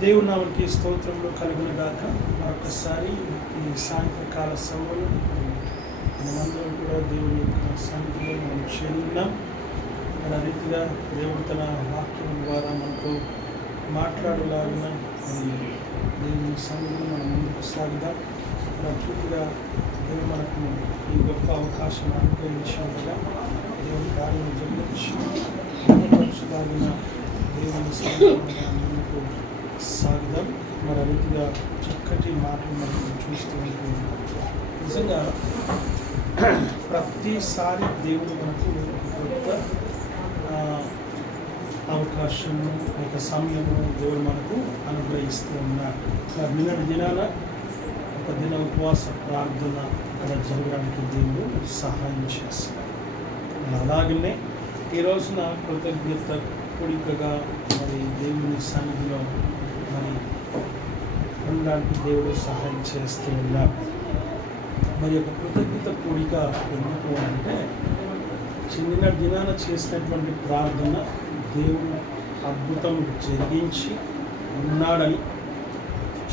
దేవుని నామమునకి స్తోత్రములు కలుగును గాక. మరొకసారి ఈ సాయంత్రకాల సమయంలో మనమందరం కూడా దేవుని యొక్క సన్నిధిలో మనం చేరి ఉన్నాం. మన రీతిగా దేవుడు తన వాక్యం ద్వారా మనతో మాట్లాడలాగిన దేవుని సన్నిధిలో మనం ముందుకు సాగుదాం. పూర్తిగా దేవుడు మనకు ఈ గొప్ప అవకాశం అనుగ్రహించినట్టుగా దేవుని కార్యం జరిగించలాగిన దేవుని సన్నిధిలో ముందుకు సాగుదాం. మన రీతిగా చక్కటి మాటలు మనం చూస్తూ ఉంటున్నాం. నిజంగా ప్రతిసారి దేవుడు మనకు కొత్త అవకాశము ఒక సమయము దేవుడు మనకు అనుగ్రహిస్తూ ఉన్నాడు. నిన్నటి దినాన ఒక దిన ఉపవాస ప్రార్థన అక్కడ జరగడానికి దేవుడు సహాయం చేస్తున్నాడు. అలాగనే ఈ రోజున కృతజ్ఞత కూడికగా మరి దేవుని సన్నిధిలో మరి ఉండడానికి దేవుడు సహాయం చేస్తూ ఉన్నాడు. మరి ఒక కృతజ్ఞత కూడిక ఎందుకు అంటే చిన్న దినాన చేసినటువంటి ప్రార్థన దేవుడు అద్భుతం జరిగించి ఉన్నాడని,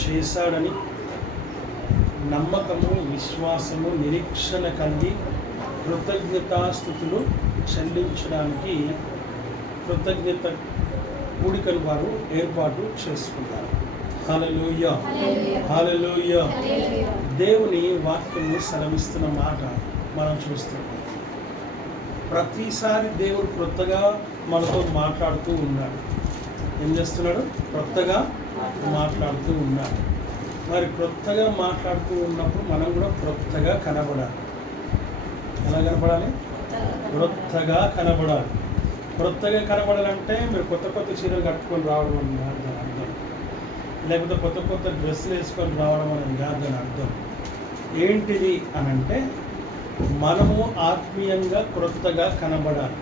చేశాడని నమ్మకము, విశ్వాసము, నిరీక్షణ కలిగి కృతజ్ఞతాస్తుతులు చెల్లించడానికి కృతజ్ఞత కూడికను వారు ఏర్పాటు చేసుకున్నారు. హల్లెలూయా, హల్లెలూయా. దేవుని వాక్యము సెలవిస్తున్న మాట మనం చూస్తున్నాం. ప్రతిసారి దేవుడు క్రొత్తగా మనతో మాట్లాడుతూ ఉన్నాడు. ఏం చేస్తున్నాడు? క్రొత్తగా మాట్లాడుతూ ఉన్నాడు. మరి క్రొత్తగా మాట్లాడుతూ ఉన్నప్పుడు మనం కూడా క్రొత్తగా కనబడాలి. ఎలా కనపడాలి? క్రొత్తగా కనబడాలి. క్రొత్తగా కనబడాలంటే మీరు కొత్త కొత్త చీరలు కట్టుకొని రావడం అని కాదు దాని అర్థం. లేకపోతే కొత్త కొత్త డ్రెస్సులు వేసుకొని రావడం అని కాదు దాని అర్థం. ఏంటిది అని అంటే మనము ఆత్మీయంగా క్రొత్తగా కనబడాలి.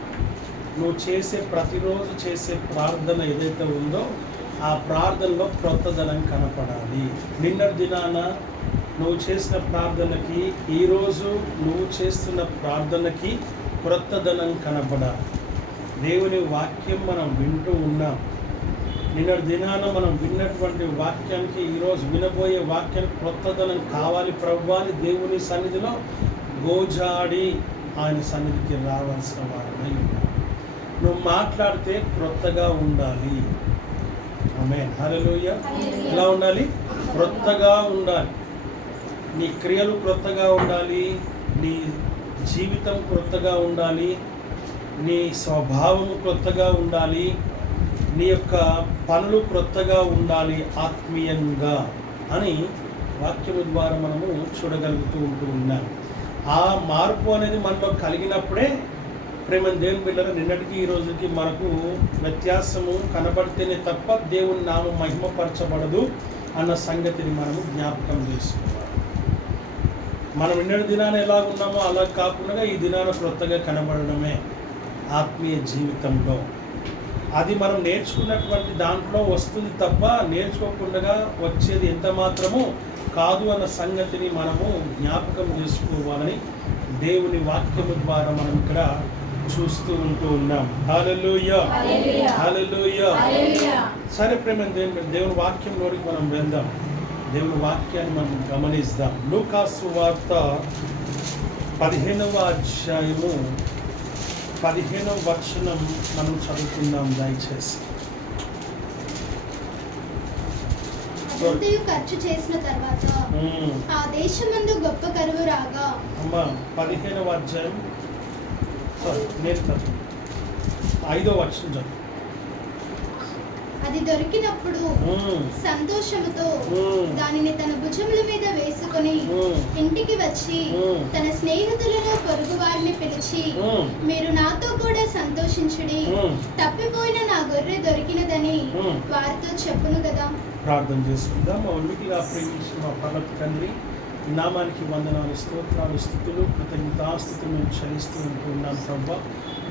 నువ్వు చేసే ప్రతిరోజు చేసే ప్రార్థన ఏదైతే ఉందో ఆ ప్రార్థనలో క్రొత్తదనం కనపడాలి. నిన్నటి దినాన నువ్వు చేసిన ప్రార్థనకి ఈరోజు నువ్వు చేస్తున్న ప్రార్థనకి క్రొత్తదనం కనపడాలి. దేవుని వాక్యం మనం వింటూ ఉన్నాం. నిన్నటి దినాన మనం విన్నటువంటి వాక్యానికి ఈరోజు వినబోయే వాక్యానికి క్రొత్తదనం కావాలి ప్రభువా అని దేవుని సన్నిధిలో గోజాడి ఆయన సన్నిధికి రావాల్సిన వారమై ఉన్నాం. నువ్వు మాట్లాడితే క్రొత్తగా ఉండాలి. ఆమేన్, హల్లెలూయా. ఎలా ఉండాలి? క్రొత్తగా ఉండాలి. నీ క్రియలు క్రొత్తగా ఉండాలి. నీ జీవితం క్రొత్తగా ఉండాలి. నీ స్వభావము క్రొత్తగా ఉండాలి. నీ యొక్క పనులు క్రొత్తగా ఉండాలి ఆత్మీయంగా అని వాక్యము ద్వారా మనము చూడగలుగుతూ ఉన్నాం. ఆ మార్పు అనేది మనలో కలిగినప్పుడే ప్రేమ దేవుని బిడ్డల నిన్నటికి ఈ రోజుకి మనకు వ్యత్యాసము కనబడితేనే తప్ప దేవుని నామం మహిమపరచబడదు అన్న సంగతిని మనము జ్ఞాపకం చేసుకోవాలి. మనం నిన్నటి దినాన ఎలా ఉన్నామో అలా కాకుండా ఈ దినాన క్రొత్తగా కనబడడమే ఆత్మీయ జీవితంలో. అది మనం నేర్చుకున్నటువంటి దాంట్లో వస్తుంది తప్ప నేర్చుకోకుండా వచ్చేది ఎంత మాత్రము కాదు అన్న సంగతిని మనము జ్ఞాపకం చేసుకోవాలని దేవుని వాక్యము ద్వారా మనం ఇక్కడ చూస్తూ ఉన్నాం. హల్లెలూయా, హల్లెలూయా. సరే ప్రేమ దేవుని వాక్యంలోనికి మనం వెళ్దాం. దేవుని వాక్యాన్ని మనం గమనిద్దాం. లూకాసు వార్త 15వ అధ్యాయము 15వ వచనం మనం చదువుకుందాం దయచేసి. ఖర్చు చేసిన తర్వాత ఆ దేశమందు గొప్ప కరువు రాగా. అమ్మా 15వ అధ్యాయం నేను 5వ వచనం చదువు. అది దొరికినప్పుడు సంతోషముతో దానిని తన భుజముల మీద వేసుకొని ఇంటికి వచ్చి తన స్నేహితులను పొరుగు వారిని పిలిచి, మీరు నాతో కూడా సంతోషించుడి, తప్పిపోయిన నా గొర్రె దొరికినదని వారితో చెప్పును కదా. ప్రార్థన చేసుకుందాం. మా ఉనికిగా ప్రేమించిన మా పరలోక తండ్రి, ఈ నామానికి వందనాలు, స్తోత్రాలు, స్థుతులు, కృతజ్ఞతాస్తుతులు మేము చెల్లిస్తూ ఉంటున్నాం ప్రభువా.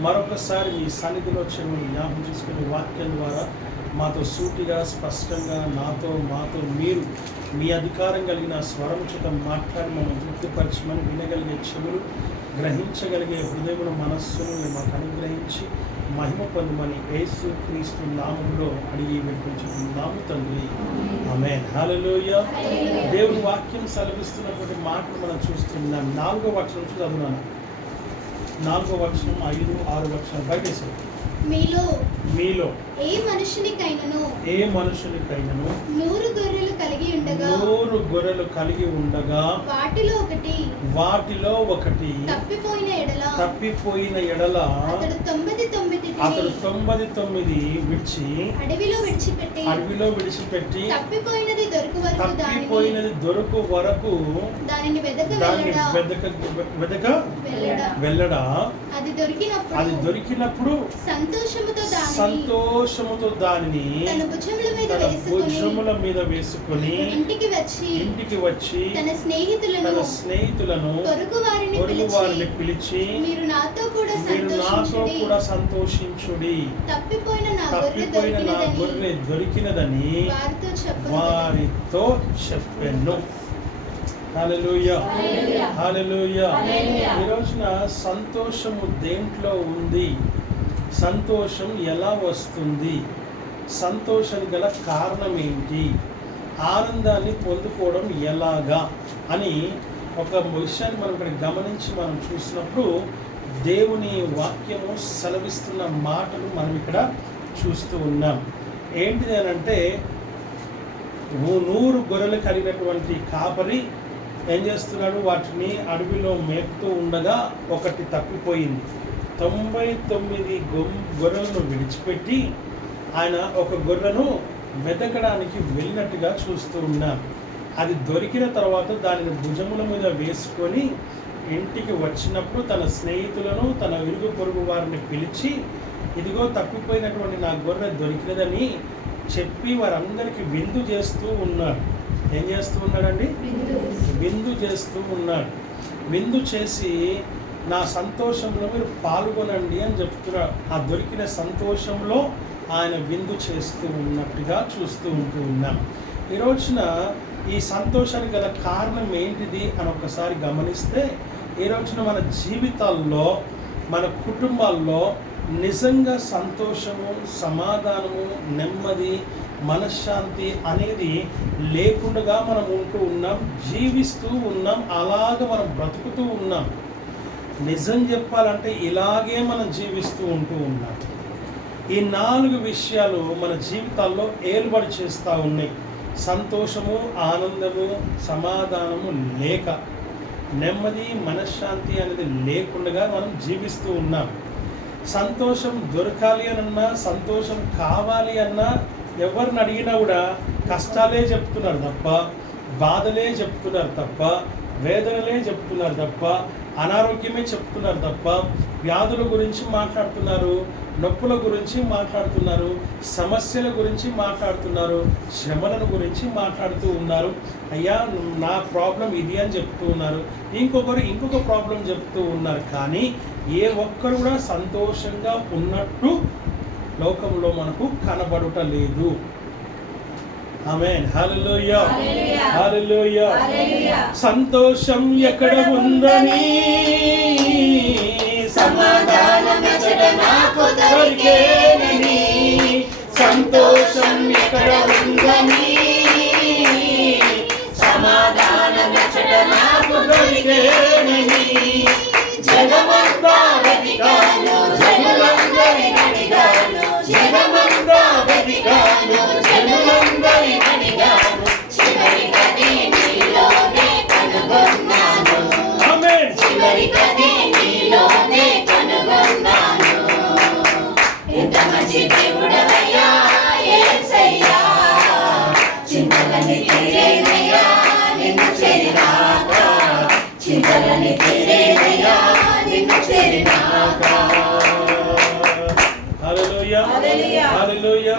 మరొకసారి మీ సన్నిధిలో చెవులు జ్ఞాపకం చేసుకునే వాక్యం ద్వారా మాతో సూటిగా, స్పష్టంగా, మాతో మీరు మీ అధికారం కలిగిన స్వరం చేత మాట్లాడి మమ్మల్ని తృప్తిపరచమని వినగలిగే చెవులు గ్రహించగలిగే హృదయమున మనస్సును మాకు అనుగ్రహించి మహిమ పొందమని యేసు క్రీస్తు నామములో అడిగి వేడుకుంటున్నాము తండ్రి. ఆమేన్. హల్లెలూయా. దేవుని వాక్యం సెలవిస్తున్నటువంటి మాటలు మనం చూస్తున్నాం. 4వ వచనం చదువునాను. 4వ వచనం 5, 6 వచనం బయటేసారు. మీలో ఏ మనుషునికైనను 100 గొర్రెలు కలిగి ఉండగా వాటిలో ఒకటి తప్పిపోయిన ఎడల అతడు 99 విడిచి అడవిలో విడిచిపెట్టి తప్పిపోయినది దొరకు వరకు దానిని వెదక వెళ్ళడా. అది దొరికినప్పుడు సంతోషముతో దానిని తన భుజముల మీద వేసుకొని ఇంటికి వచ్చి తన స్నేహితులను పొరుగు వారిని పిలిచి మీరు నాతో కూడా సంతోషించుడి, తప్పిపోయిన నా గొర్రె దొరికినదని వారితో చెప్పెను. హల్లెలూయా. హల్లెలూయా. ఈ రోజున సంతోషము దేంట్లో ఉంది? సంతోషం ఎలా వస్తుంది? సంతోషానికి గల కారణం ఏంటి? ఆనందాన్ని పొందుకోవడం ఎలాగా అని ఒక విషయాన్ని మనం ఇక్కడ గమనించి మనం చూసినప్పుడు దేవుని వాక్యము సెలవిస్తున్న మాటలు మనం ఇక్కడ చూస్తూ ఉన్నాం. ఏంటిది అని అంటే 100 గొర్రెలు కలిగినటువంటి కాపరి ఏం చేస్తున్నాడు? వాటిని అడవిలో మేపుతూ ఉండగా ఒకటి తప్పిపోయింది. 99 గొర్రెలను విడిచిపెట్టి ఆయన ఒక గొర్రెను వెతకడానికి వెళ్ళినట్టుగా చూస్తూ ఉన్నాం. అది దొరికిన తర్వాత దానిని భుజముల మీద వేసుకొని ఇంటికి వచ్చినప్పుడు తన స్నేహితులను తన ఇరుగు పొరుగు వారిని పిలిచి ఇదిగో తప్పిపోయినటువంటి నా గొర్రె దొరికినదని చెప్పి వారందరికీ విందు చేస్తూ ఉన్నాడు. ఏం చేస్తూ ఉన్నాడండి? విందు చేస్తూ ఉన్నాడు. విందు చేసి నా సంతోషంలో మీరు పాల్గొనండి అని చెప్తున్నాడు. ఆ దొరికిన సంతోషంలో ఆయన విందు చేస్తూ ఉన్నట్టుగా చూస్తూ ఉన్నాం. ఈ రోజున ఈ సంతోషానికి గల కారణం ఏంటిది అని ఒకసారి గమనిస్తే, ఈ రోజున మన జీవితాల్లో మన కుటుంబాల్లో నిజంగా సంతోషము, సమాధానము, నెమ్మది, మనశ్శాంతి అనేది లేకుండా మనం ఉంటూ ఉన్నాం, జీవిస్తూ ఉన్నాం, అలాగ మనం బ్రతుకుతూ ఉన్నాం. నిజం చెప్పాలంటే ఇలాగే మనం జీవిస్తూ ఉంటూ ఉన్నాం. ఈ 4 విషయాలు మన జీవితాల్లో ఏలుబడి చేస్తూ ఉన్నాయి. సంతోషము, ఆనందము, సమాధానము లేక, నెమ్మది, మనశ్శాంతి అనేది లేకుండా మనం జీవిస్తూ ఉన్నాం. సంతోషం దొరకాలి అన్నా, సంతోషం కావాలి అన్నా ఎవరిని అడిగినా కూడా కష్టాలే చెప్తున్నారు తప్ప, బాధలే చెప్తున్నారు తప్ప, వేదనలే చెప్తున్నారు తప్ప, అనారోగ్యమే చెప్తున్నారు తప్ప, వ్యాధుల గురించి మాట్లాడుతున్నారు, నొప్పుల గురించి మాట్లాడుతున్నారు, సమస్యల గురించి మాట్లాడుతున్నారు, శ్రమలను గురించి మాట్లాడుతూ ఉన్నారు. అయ్యా నా ప్రాబ్లం ఇది అని చెప్తూ ఉన్నారు, ఇంకొక ప్రాబ్లం చెప్తూ ఉన్నారు. కానీ ఏ ఒక్కరు కూడా సంతోషంగా ఉన్నట్టు లోకంలో మనకు కనబడుట లేదు. ఆమేన్. హల్లెలూయా. హల్లెలూయా. సంతోషం ఎక్కడ ఉందని సమాధానం నాకు దొరికేనని, సంతోషం ఎక్కడ ఉందని సమాధానం నాకు దొరికేనని, జగమంతా వెతికాను, జనులందరి అడిగాను, జగమంతా వెతికాను, జనులందరి అడిగాను, చివరికది నీలోనే కనుగొన్నాను. ఆమేన్. చివరికది నీలోనే కనుగొన్నాను. ఎంత మంచి దేవుడవయ్యా యేసయ్యా, చింతలని తీరేనయ్యా నిన్ను చేరినాక, చింతలని తీరేనయ్యా నిన్ను చేరినాక. హల్లెలూయా. హల్లెలూయా.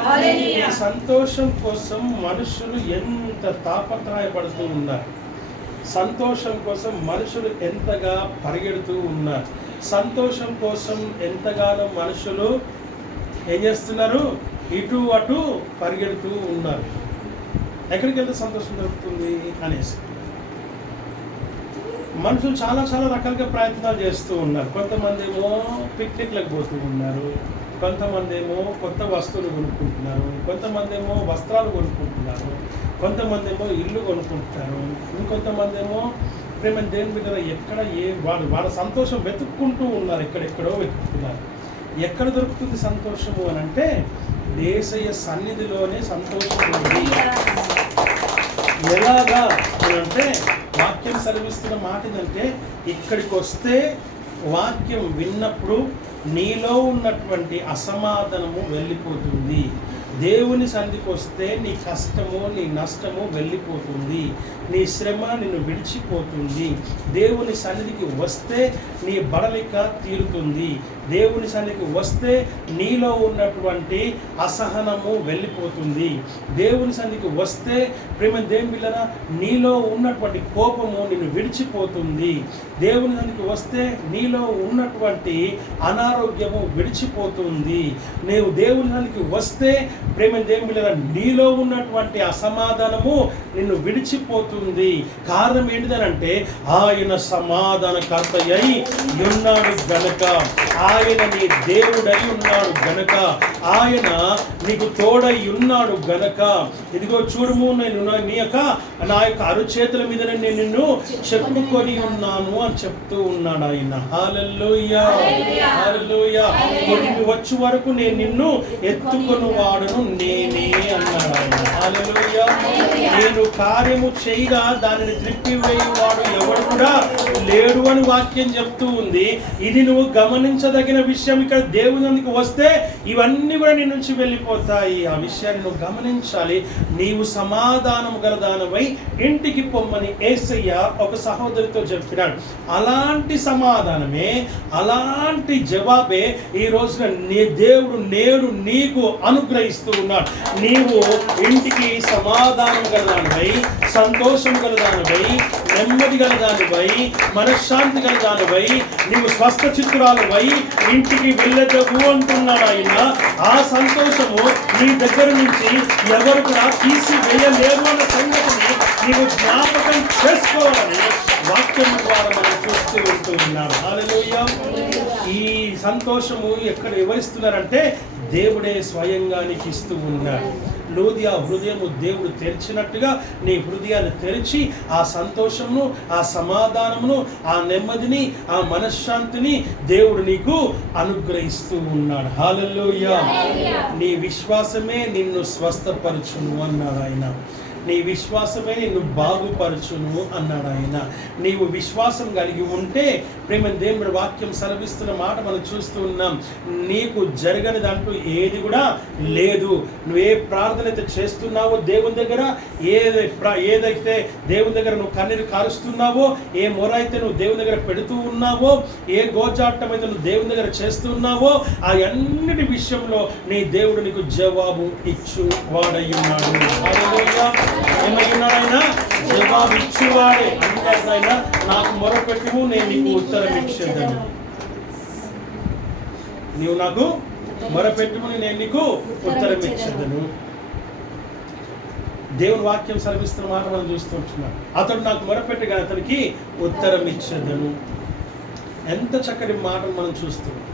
ఈ సంతోషం కోసం మనుషులు ఎంత తాపత్రయపడుతూ ఉన్నారు, సంతోషం కోసం మనుషులు ఎంతగా పరిగెడుతూ ఉన్నారు, సంతోషం కోసం ఎంతగానో మనుషులు ఏం చేస్తున్నారు? ఇటు అటు పరిగెడుతూ ఉన్నారు. ఎక్కడికి వెళ్తే సంతోషం దొరుకుతుంది అనేసి మనుషులు చాలా చాలా రకాలుగా ప్రయత్నాలు చేస్తూ ఉన్నారు. కొంతమంది ఏమో పిక్నిక్లకు పోతూ ఉన్నారు, కొంతమంది ఏమో కొత్త వస్తువులు కొనుక్కుంటున్నారు, కొంతమంది ఏమో వస్త్రాలు కొనుక్కుంటున్నారు, కొంతమంది ఏమో ఇల్లు కొనుక్కుంటున్నారు, ఇంకొంతమంది ఏమో ప్రేమ దేవుని బిడ్డల ఎక్కడ వాళ్ళ సంతోషం వెతుక్కుంటూ ఉన్నారు, ఎక్కడెక్కడో వెతుకుతున్నారు. ఎక్కడ దొరుకుతుంది సంతోషము అని అంటే యేసయ్య సన్నిధిలోనే సంతోషం ఉంది. ఎలాగా అని అంటే వాక్యం సెలవిస్తున్న మాట ఏంటంటే ఇక్కడికి వస్తే వాక్యం విన్నప్పుడు నీలో ఉన్నటువంటి అసమాధానము వెళ్ళిపోతుంది. దేవుని సన్నిధికి వస్తే నీ కష్టము నీ నష్టము వెళ్ళిపోతుంది, నీ శ్రమ నిన్ను విడిచిపోతుంది. దేవుని సన్నిధికి వస్తే నీ బడలిక తీరుతుంది. దేవుని సన్నిధికి వస్తే నీలో ఉన్నటువంటి అసహనము వెళ్ళిపోతుంది. దేవుని సన్నిధికి వస్తే ప్రేమ దేవుని బిడ్డలారా నీలో ఉన్నటువంటి కోపము నిన్ను విడిచిపోతుంది. దేవుని సన్నిధికి వస్తే నీలో ఉన్నటువంటి అనారోగ్యము విడిచిపోతుంది. నీవు దేవుని సన్నిధికి వస్తే ప్రేమ దేవుని బిడ్డలారా నీలో ఉన్నటువంటి అసమాధానము నిన్ను విడిచిపోతుంది. కారణం ఏంటిదనంటే ఆయన సమాధానకర్త అయి ఉన్నాడు గనక, ఆయన నీ దేవుడై ఉన్నాడు గనక, ఆయన నీకు తోడై ఉన్నాడు గనక. ఇదిగో చూడుము నేను నా యొక్క అరుచేతుల మీద నేను నిన్ను చెప్పుకొని ఉన్నాను అని చెప్తూ ఉన్నాడు ఆయన. హల్లెలూయా హల్లెలూయా. కొలిమి వచ్చే వరకు నేను నిన్ను ఎత్తుకొని వాడును నేనే అన్నాడు ఆయన. హల్లెలూయా. నేను కార్యము చేయగా దానిని త్రిప్పివేయువాడు ఎవడు కూడా లేడు అని వాక్యం చెప్తూ ఉంది. ఇది నువ్వు గమనించదగిన విషయం. ఇక్కడ దేవునికి వస్తే ఇవన్నీ కూడా నీ నుంచి వెళ్ళిపోతాయి. ఆ విషయాన్ని నువ్వు గమనించాలి. నీవు సమాధానం గలదానమై ఇంటికి పొమ్మని యేసయ్య ఒక సహోదరితో చెప్పినాడు. అలాంటి సమాధానమే, అలాంటి జవాబే ఈ రోజున నీ దేవుడు నేడు నీకు అనుగ్రహిస్తూ ఉన్నాడు. నీవు ఇంటికి సమాధానం గలదానివై, సంతోషం గలదానివై, నెమ్మది గలదానివై, మనశ్శాంతి గలదానివై, నీవు స్వస్థ చిత్రాలవై ఇంటికి వెళ్ళదవు అంటున్నాడు ఆయన. ఆ సంతోషము నీ దగ్గర నుంచి ఎవరు కూడా తీసివేయలేరు అన్న సంగతిని నీవు జ్ఞాపకం చేసుకోవాలని వాక్యం ద్వారా మనం చూస్తూ ఉంటూ ఉన్నాడు. హల్లెలూయా. ఈ సంతోషము ఎక్కడ ఎవరిస్తున్నారంటే దేవుడే స్వయంగా నీకు ఇస్తూ ఉన్నాడు. లోదియా హృదయము దేవుడు తెరిచినట్టుగా నీ హృదయాన్ని తెరిచి ఆ సంతోషమును, ఆ సమాధానమును, ఆ నెమ్మదిని, ఆ మనశ్శాంతిని దేవుడు నీకు అనుగ్రహిస్తూ ఉన్నాడు. హల్లెలూయా. నీ విశ్వాసమే నిన్ను స్వస్థపరచును అన్నాడు ఆయన. నీ విశ్వాసమే నిన్ను బాగుపరచును అన్నాడు ఆయన. నీవు విశ్వాసం కలిగి ఉంటే ప్రేమ దేవుడి వాక్యం సెలవిస్తున్న మాట మనం చూస్తూ ఉన్నాం. నీకు జరగనిదంటూ ఏది కూడా లేదు. నువ్వు ఏ ప్రార్థన అయితే చేస్తున్నావో దేవుని దగ్గర, ఏదైతే దేవుని దగ్గర నువ్వు కన్నీరు కారుస్తున్నావో, ఏ మొర అయితే నువ్వు దేవుని దగ్గర పెడుతూ ఉన్నావో, ఏ గోచాటం అయితే నువ్వు దేవుని దగ్గర చేస్తున్నావో, ఆ అన్నిటి విషయంలో నీ దేవుడు నీకు జవాబు ఇచ్చు వాడై ఉన్నాడు. హల్లెలూయా. ఏమై ఉన్నాడు ఆయన? జవాబు ఇచ్చువాడే. అందుకని ఆయన నాకు మొరపెట్టుము నేను నీకు ఉత్తరం ఇచ్చేదను. నీవు నాకు మొరపెట్టుముని నేను నీకు ఉత్తరం ఇచ్చేదను. దేవుని వాక్యం సెలవిస్తున్న మాట మనం చూస్తుంటున్నాం. అతడు నాకు మొరపెట్టగా అతనికి ఉత్తరం ఇచ్చేదను. ఎంత చక్కటి మాటలు మనం చూస్తున్నాం.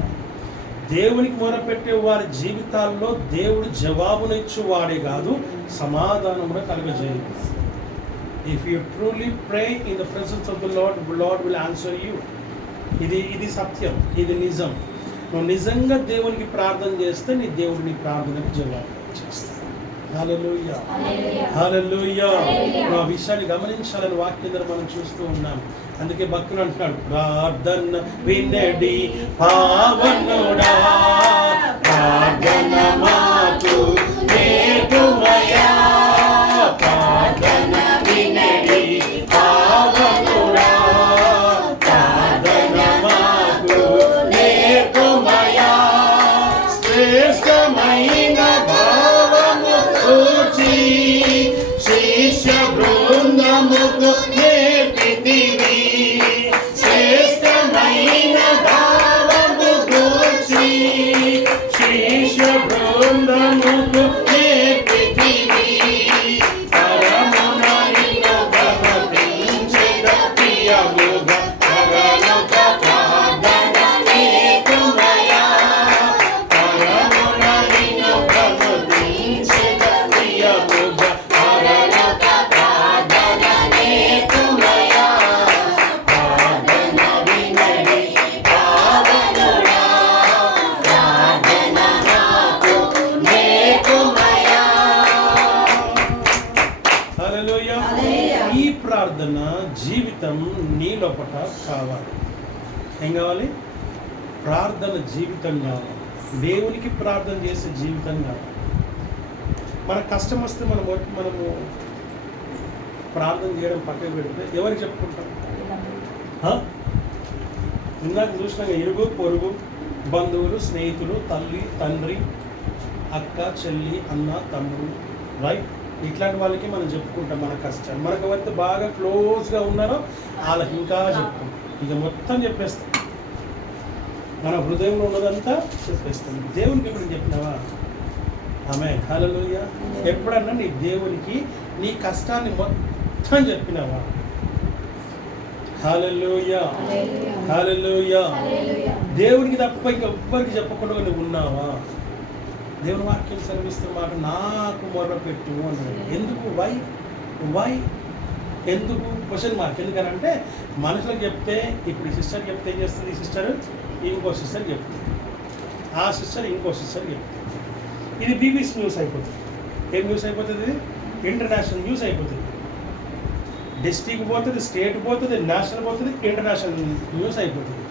దేవునికి మొరపెట్టే వారి జీవితాల్లో దేవుడు జవాబునిచ్చువాడే కాదు, సమాధానం కూడా కలుగజేయదు. If you truly pray in the presence of the Lord, Lord will answer you. ఇది సత్యం, ఇది నిజం. నువ్వు నిజంగా దేవునికి ప్రార్థన చేస్తే నీ దేవుడు నీ ప్రార్థనకు జవాబు చేస్తాడు. హల్లెలూయా హల్లెలూయా. ఆ విషయాన్ని గమనించాలని వాక్యం ద్వారా మనం చూస్తూ ఉన్నాం. అందుకే భక్తులు అంటున్నాడు, ప్రార్థన వినడి పావనుడా, ప్రార్థన మాకు నేర్పుమయా, ప్రార్థన వినడి పావనుడా, ప్రార్థన మాకు నేర్పుమయా, శ్రేష్టమైన భావము కూర్చి శిష్య బృందముకు నేర్పితివి, శ్రేష్టమైన భావము కూర్చి శిష్య బృందముకు ప్రార్థన జీవితం నీ లోపట కావాలి. ఏం కావాలి? ప్రార్థన జీవితం కావాలి. దేవునికి ప్రార్థన చేసే జీవితం కావాలి. మన కష్టం వస్తే మనము ప్రార్థన చేయడం పక్కకు పెడితే ఎవరికి చెప్పుకుంటాం? ఇందాక చూసినాక ఇరుగు పొరుగు, బంధువులు, స్నేహితులు, తల్లి తండ్రి, అక్క చెల్లి, అన్న తమ్ముడు, రైట్? ఇట్లాంటి వాళ్ళకి మనం చెప్పుకుంటాం మన కష్టం. మనకు ఎవరైతే బాగా క్లోజ్గా ఉన్నారో వాళ్ళకి ఇంకా చెప్పుకుంటాం. ఇక మొత్తం చెప్పేస్తాం, మన హృదయంలో ఉన్నదంతా చెప్పేస్తాం. దేవునికి ఎప్పుడు చెప్పినావా? ఆమేన్, హల్లెలూయా. ఎప్పుడన్నా నీ దేవునికి నీ కష్టాన్ని మొత్తం చెప్పినావా? హల్లెలూయా, హల్లెలూయా. దేవునికి తప్ప ఇంకెవ్వరికి చెప్పకుండా నువ్వు ఉన్నావా? దేవుని వాక్యం సెలవిస్తున్న మాట, నాకు మొర్ర పెట్టు అన్నాడు. ఎందుకు? వై ఎందుకు? Question mark. ఎందుకనంటే మనుషులకు చెప్తే, ఇప్పుడు ఈ సిస్టర్ చెప్తే ఏం చేస్తుంది? ఈ సిస్టర్ ఇంకో సిస్టర్ చెప్తుంది, ఆ సిస్టర్ ఇంకో సిస్టర్ చెప్తుంది. ఇది బీబీసీ న్యూస్ అయిపోతుంది. ఏం న్యూస్ అయిపోతుంది? ఇంటర్నేషనల్ న్యూస్ అయిపోతుంది. డిస్ట్రిక్ట్ పోతుంది, స్టేట్ పోతుంది, నేషనల్ పోతుంది, ఇంటర్నేషనల్ న్యూస్ అయిపోతుంది.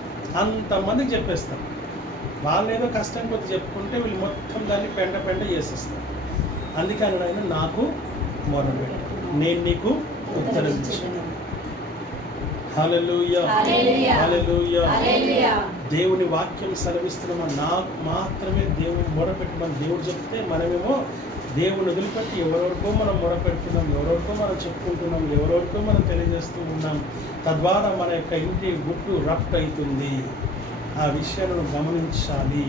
అంతమందికి చెప్పేస్తాం. వాళ్ళు ఏదో కష్టం కొద్ది చెప్పుకుంటే వీళ్ళు మొత్తం దాన్ని పెంట చేసేస్తారు. అందుకని ఆయన నాకు మొరపెట్టు, నేను నీకు ఉత్తరం ఇచ్చాను. హల్లెలూయా, హల్లెలూయా. దేవుని వాక్యం సెలవిస్తున్నామా? నాకు మాత్రమే దేవుని మొరపెట్టమని దేవుడు చెప్తే మనమేమో దేవుని వదిలిపెట్టి ఎవరెవరికో మనం మొరపెడుతున్నాం, ఎవరెవరికో మనం చెప్పుకుంటున్నాం, ఎవరెవరికో మనం తెలియజేస్తూ ఉన్నాం. తద్వారా మన యొక్క ఇంటి గుట్టు రఫ్ట్ అవుతుంది. ఆ విషయాలను గమనించాలి.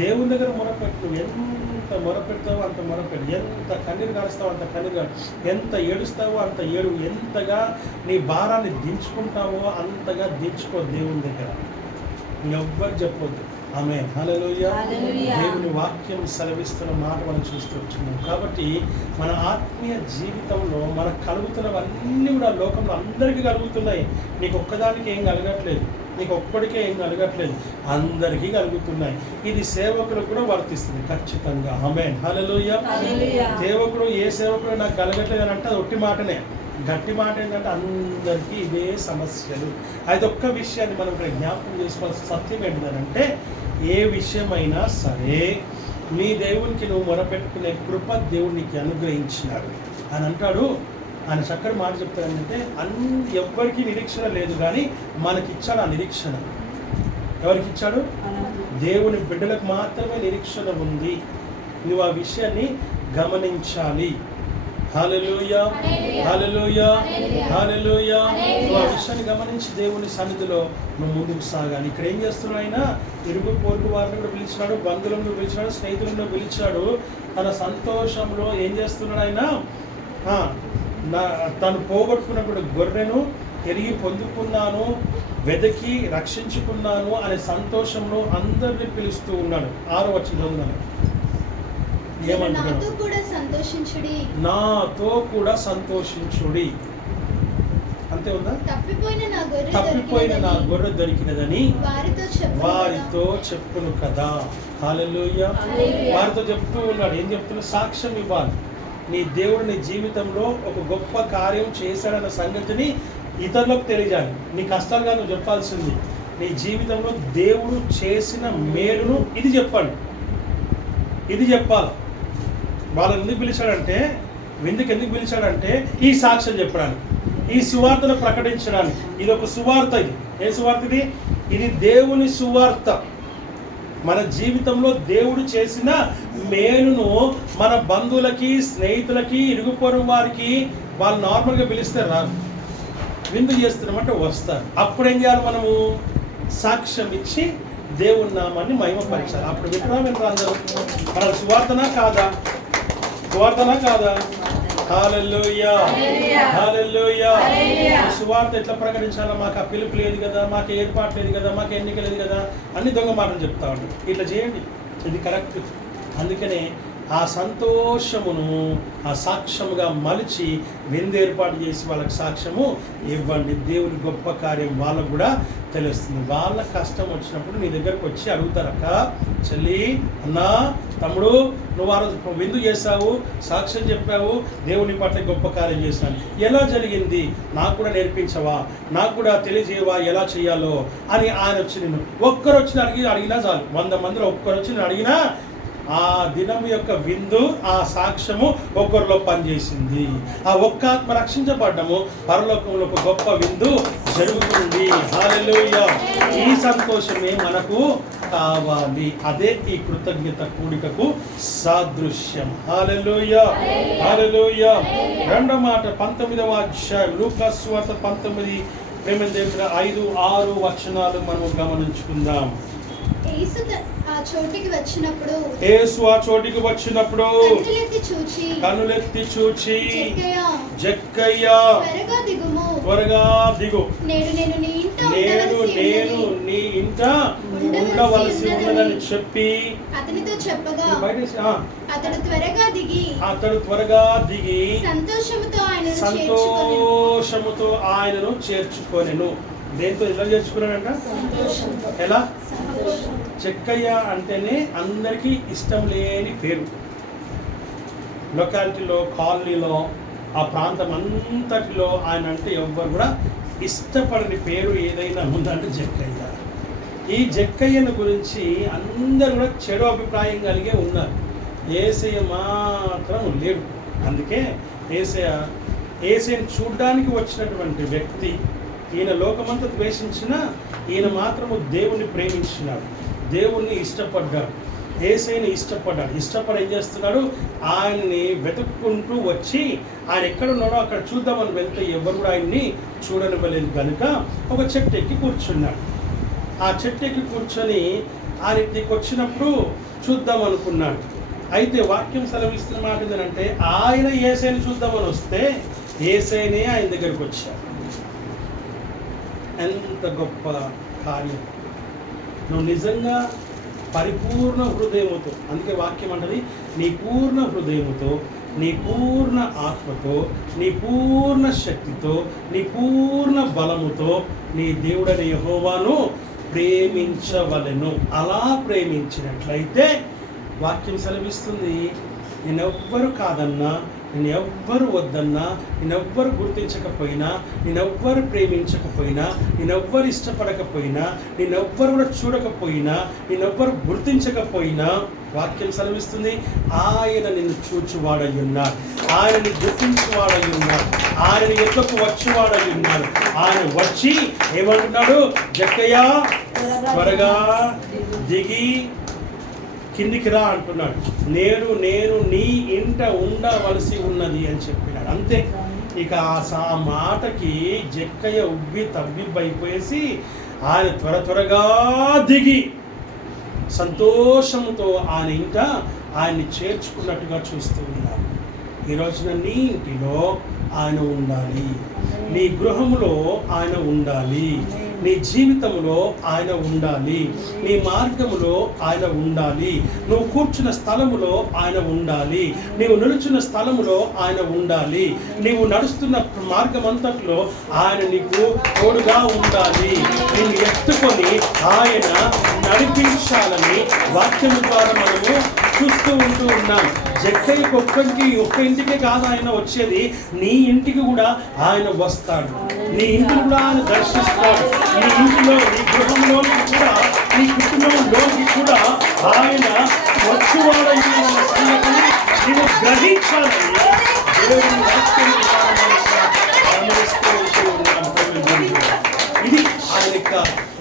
దేవుని దగ్గర మొరపెట్టు. ఎంత మొరపెడతావో అంత మొరపెట్టు. ఎంత కన్నీరు కారుస్తావో అంత కన్నీరు కారు. ఎంత ఏడుస్తావో అంత ఏడు. ఎంతగా నీ భారాన్ని దించుకుంటావో అంతగా దించుకో దేవుని దగ్గర. ఎవ్వరు చెప్పొద్దు. ఆమేన్, హల్లెలూయా. దేవుని వాక్యం సెలవిస్తున్న మాట మనం చూస్తూ వచ్చినాం. కాబట్టి మన ఆత్మీయ జీవితంలో మనకు కలుగుతున్నవన్నీ కూడా లోకంలో అందరికీ కలుగుతున్నాయి. నీకు ఒక్కదానికి ఏం కలగట్లేదు, నీకు ఒక్కడికే ఏం కలగట్లేదు, అందరికీ కలుగుతున్నాయి. ఇది సేవకులకు కూడా వర్తిస్తుంది ఖచ్చితంగా. ఆమేన్, హల్లెలూయా. సేవకుడు ఏ సేవకుడు నాకు కలగట్లేదు అని అంటే అది ఒట్టి మాటనే. గట్టి మాట ఏంటంటే అందరికీ ఇవే సమస్యలు. అది ఒక్క విషయాన్ని మనం ఇక్కడ జ్ఞాపకం చేసుకోవాల్సిన సత్యం ఏంటంటే, ఏ విషయమైనా సరే నీ దేవునికి నువ్వు మొరపెట్టుకునే కృప దేవుడు నీకు అనుగ్రహించినాడు అని అంటాడు. ఆయన చక్కటి మాట చెప్తాడంటే, ఎవ్వరికి నిరీక్షణ లేదు కానీ మనకిచ్చాడు ఆ నిరీక్షణ. ఎవరికి ఇచ్చాడు? దేవుని బిడ్డలకు మాత్రమే నిరీక్షణ ఉంది. నువ్వు ఆ విషయాన్ని గమనించాలి. హల్లెలూయా, హల్లెలూయా, హల్లెలూయా. నువ్వు ఆ విషయాన్ని గమనించి దేవుని సన్నిధిలో నువ్వు ముందుకు సాగాలి. ఇక్కడ ఏం చేస్తున్నాడు ఆయన? ఇరుగు పొరుగు వారిని కూడా పిలిచినాడు, బంధువులను పిలిచినాడు, స్నేహితులను పిలిచాడు. తన సంతోషంలో ఏం చేస్తున్నాడు ఆయన? తను పోగొట్టుకున్నప్పుడు గొర్రెను తిరిగి పొందుకున్నాను, వెదకి రక్షించుకున్నాను అనే సంతోషంలో అందరినీ పిలుస్తూ ఉన్నాడు. 6వ వచనం చదువుతున్నాను. ఏమంటున్నాడు? నాతో కూడా సంతోషించుడి. అంతే ఉందా? తప్పిపోయిన నా గొర్రె దొరికినదని వారితో చెప్పును కదా. హల్లెలూయా. వారితో చెప్తూ ఉన్నాడు. ఏం చెప్తున్నా? సాక్ష్యం ఇవ్వాలి. నీ దేవుడు నీ జీవితంలో ఒక గొప్ప కార్యం చేశాడన్న సంగతిని ఇతరులకు తెలియజేయాలి. నీ కష్టాలుగా నువ్వు చెప్పాల్సింది. నీ జీవితంలో దేవుడు చేసిన మేలును ఇది చెప్పండి, ఇది చెప్పాలి. వాళ్ళని ఎందుకు పిలిచాడంటే, ఎందుకు పిలిచాడంటే ఈ సాక్ష్యం చెప్పడానికి, ఈ సువార్తను ప్రకటించడానికి. ఇది ఒక సువార్త. ఇది ఏ సువార్త? ఇది దేవుని సువార్త. మన జీవితంలో దేవుడు చేసిన మేలును మన బంధువులకి, స్నేహితులకి, ఇరుగు పొరుగు వారికి వాళ్ళు నార్మల్గా పిలిస్తే రాదు. విందు చేస్తున్నామంటే వస్తారు. అప్పుడు ఏం చేయాలి? మనము సాక్ష్యం ఇచ్చి దేవుని నామాన్ని మహిమపరచాలి. అప్పుడు వినరా అందరూ? మన సువార్తనా కాదా? సువార్తనా కాదా? హల్లెలూయా, హల్లెలూయా. సువార్త ఎట్లా ప్రకటించాలో? మాకు ఆ పిలుపు లేదు కదా, మాకు ఏర్పాటు లేదు కదా, మాకు ఎన్నిక లేదు కదా, అన్ని దొంగ మాటలు చెప్తా ఉంటాం. ఇట్లా చేయండి, ఇది కరెక్ట్. అందుకనే ఆ సంతోషమును ఆ సాక్ష్యముగా మలిచి విందు ఏర్పాటు చేసి వాళ్ళకి సాక్ష్యము ఇవ్వండి. దేవుని గొప్ప కార్యం వాళ్ళకు కూడా తెలుస్తుంది. వాళ్ళ కష్టం వచ్చినప్పుడు నీ దగ్గరకు వచ్చి అడుగుతారక్క, చెల్లి, అన్నా, తమ్ముడు, నువ్వు ఆ రోజు విందు చేశావు, సాక్ష్యం చెప్పావు, దేవుని పట్ల గొప్ప కార్యం చేశాను, ఎలా జరిగింది, నాకు కూడా నేర్పించవా, నాకు కూడా తెలియజేయవా ఎలా చేయాలో అని ఆయన వచ్చి నేను ఒక్కరు వచ్చి అడిగినా చాలు. 100 మందిలో ఒక్కరు వచ్చి నేను అడిగినా ఆ దినం యొక్క విందు, ఆ సాక్ష్యము ఒక్కరిలో పనిచేసింది. ఆ ఒక్క ఆత్మ రక్షించబడ్డము, పరలోకంలో ఒక గొప్ప విందు జరుగుతుంది. హల్లెలూయా. ఈ సంతోషమే మనకు కావాలి. అదే ఈ కృతజ్ఞత కూడికకు సాదృశ్యం. హల్లెలూయా, హల్లెలూయా. రెండో మాట 19వ అధ్యాయం లూకా సువార్త 19 దేవుని 5-6 వచనాలు మనం గమనించుకుందాం. యేసు ఆ చోటికి వచ్చినప్పుడు కన్నులెత్తి చూచి జక్కయ్య, త్వరగా దిగు, నేను నీ ఇంట ఉండవలసి ఉన్నదని చెప్పి అతనితో చెప్పగా అతడు త్వరగా దిగి సంతోషముతో ఆయనను చేర్చుకొనెను. దేంతో ఎలా చేర్చుకున్నాడంట? ఎలా? చెక్కయ్య అంటేనే అందరికీ ఇష్టం లేని పేరు. లొకాలిటీలో, కాలనీలో, ఆ ప్రాంతం అంతటిలో ఆయన అంటే ఎవ్వరు కూడా ఇష్టపడని పేరు ఏదైనా ఉందంటే జక్కయ్య. ఈ జక్కయ్యను గురించి అందరూ కూడా చెడు అభిప్రాయం కలిగే ఉన్నారు. యేసయ్య మాత్రం లేడు. అందుకే యేసయ్యను చూడ్డానికి వచ్చినటువంటి వ్యక్తి, ఈయన లోకమంతా ద్వేషించినా ఈయన మాత్రము దేవుణ్ణి ప్రేమించినాడు, దేవుణ్ణి ఇష్టపడ్డాడు, యేసయ్యని ఇష్టపడి ఏం చేస్తున్నాడు? ఆయన్ని వెతుక్కుంటూ వచ్చి ఆయన ఎక్కడున్నాడో అక్కడ చూద్దామని వెళ్తే ఎవరు కూడా ఆయన్ని చూడనివ్వలేదు కనుక ఒక చెట్టు ఎక్కి కూర్చున్నాడు. ఆ చెట్టు ఎక్కి కూర్చొని ఆయన ఇంటికి వచ్చినప్పుడు చూద్దాం అనుకున్నాడు. అయితే వాక్యం సెలవిస్తున్న మాట ఏంటంటే ఆయన యేసయ్యని చూద్దామని వస్తే యేసయ్యనే ఆయన దగ్గరికి వచ్చాడు. ఎంత గొప్ప కార్యం! నువ్వు నిజంగా పరిపూర్ణ హృదయముతో, అందుకే వాక్యం అంటది, నీ పూర్ణ హృదయముతో, నీ పూర్ణ ఆత్మతో, నీ పూర్ణ శక్తితో, నీ పూర్ణ బలముతో నీ దేవుడైన యెహోవాను ప్రేమించవలెను. అలా ప్రేమించినట్లయితే వాక్యం సెలవిస్తుంది, నేనెవ్వరు కాదన్నా, నేనెవ్వరు వద్దన్నా, నేనెవ్వరు గుర్తించకపోయినా, నేనెవ్వరు ప్రేమించకపోయినా, నేనెవ్వరు ఇష్టపడకపోయినా, నేనెవ్వరు కూడా చూడకపోయినా, నేనెవ్వరు గుర్తించకపోయినా వాక్యం సెలవిస్తుంది, ఆయన నిన్ను చూచువాడై ఉన్నాడు, ఆయనని గుర్తించువాడై ఉన్నాడు, ఆయన ఎట్లకు వచ్చేవాడై ఉన్నాడు. ఆయన వచ్చి ఏమంటున్నాడు? జక్కయ్య, త్వరగా దిగి కిందికి రా అంటున్నాడు. నేను నీ ఇంట ఉండవలసి ఉన్నది అని చెప్పినాడు. అంతే. ఇక ఆ మాటకి జక్కయ్య తబ్బిబ్బైపోయేసి ఆయన త్వరగా దిగి సంతోషంతో ఆయన ఇంట ఆయన్ని చేర్చుకున్నట్టుగా చూస్తూ ఉన్నాడు. ఈ రోజున నీ ఇంటిలో ఆయన ఉండాలి, నీ గృహములో ఆయన ఉండాలి, నీ జీవితంలో ఆయన ఉండాలి, నీ మార్గములో ఆయన ఉండాలి, నువ్వు కూర్చున్న స్థలములో ఆయన ఉండాలి, నీవు నిలుచున్న స్థలములో ఆయన ఉండాలి, నీవు నడుస్తున్న మార్గం అంతట్లో ఆయన నీకు తోడుగా ఉండాలి. నిన్ను ఎత్తుకొని ఆయన నడిపించాలని వాక్యం ద్వారా మనము చూస్తూ ఉంటూ ఉన్నాం. జక్కయ్యకు ఒక్క ఇంటికే కాదు ఆయన వచ్చేది, నీ ఇంటికి కూడా ఆయన వస్తాడు, నీ ఇంటిని కూడా ఆయన దర్శిస్తాడు, నీ ఇంటిలో, నీ గృహంలోకి కూడా, నీ కుటుంబంలోకి కూడా ఆయన వచ్చేవాడైన సంగతిని నీవు గ్రహించాలని దేవుని వాక్యం ఇది ఆయన యొక్క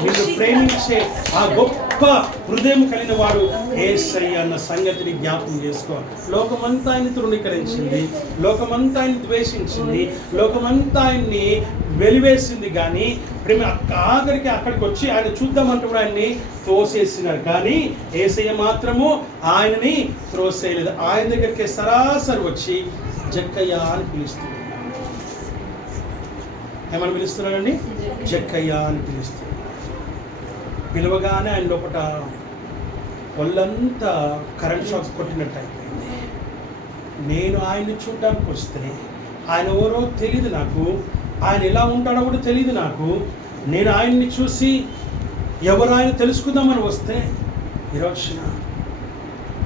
నిన్ను ప్రేమించే ఆ గొప్ప హృదయం కలిగిన వాడు యేసయ్య అన్న సంగతిని జ్ఞాపకం చేసుకోవాలి. లోకమంతా ఆయన్ని తృణీకరించింది, లోకమంతా ఆయన్ని ద్వేషించింది, లోకమంతా ఆయన్ని వెలివేసింది, కానీ ఆఖరికి అక్కడికి వచ్చి ఆయన చూద్దామంటూ కూడా ఆయన్ని త్రోసేసినారు. కానీ యేసయ్య మాత్రము ఆయనని త్రోసేయలేదు. ఆయన దగ్గరికి సరాసరి వచ్చి జక్కయ్య అని పిలుస్తున్నాడు. ఏమని పిలుస్తున్నాడండి? జక్కయ్య అని పిలుస్తున్నాడు. పిలవగానే ఆయన లోపల ఒళ్ళంతా కరెంట్ షాక్ కొట్టినట్టు అయిపోయింది. నేను ఆయన్ని చూడడానికి వస్తే ఆయన ఎవరో తెలియదు నాకు, ఆయన ఎలా ఉంటాడో కూడా తెలియదు నాకు. నేను ఆయన్ని చూసి ఎవరు ఆయన తెలుసుకుందామని వస్తే ఈరోజున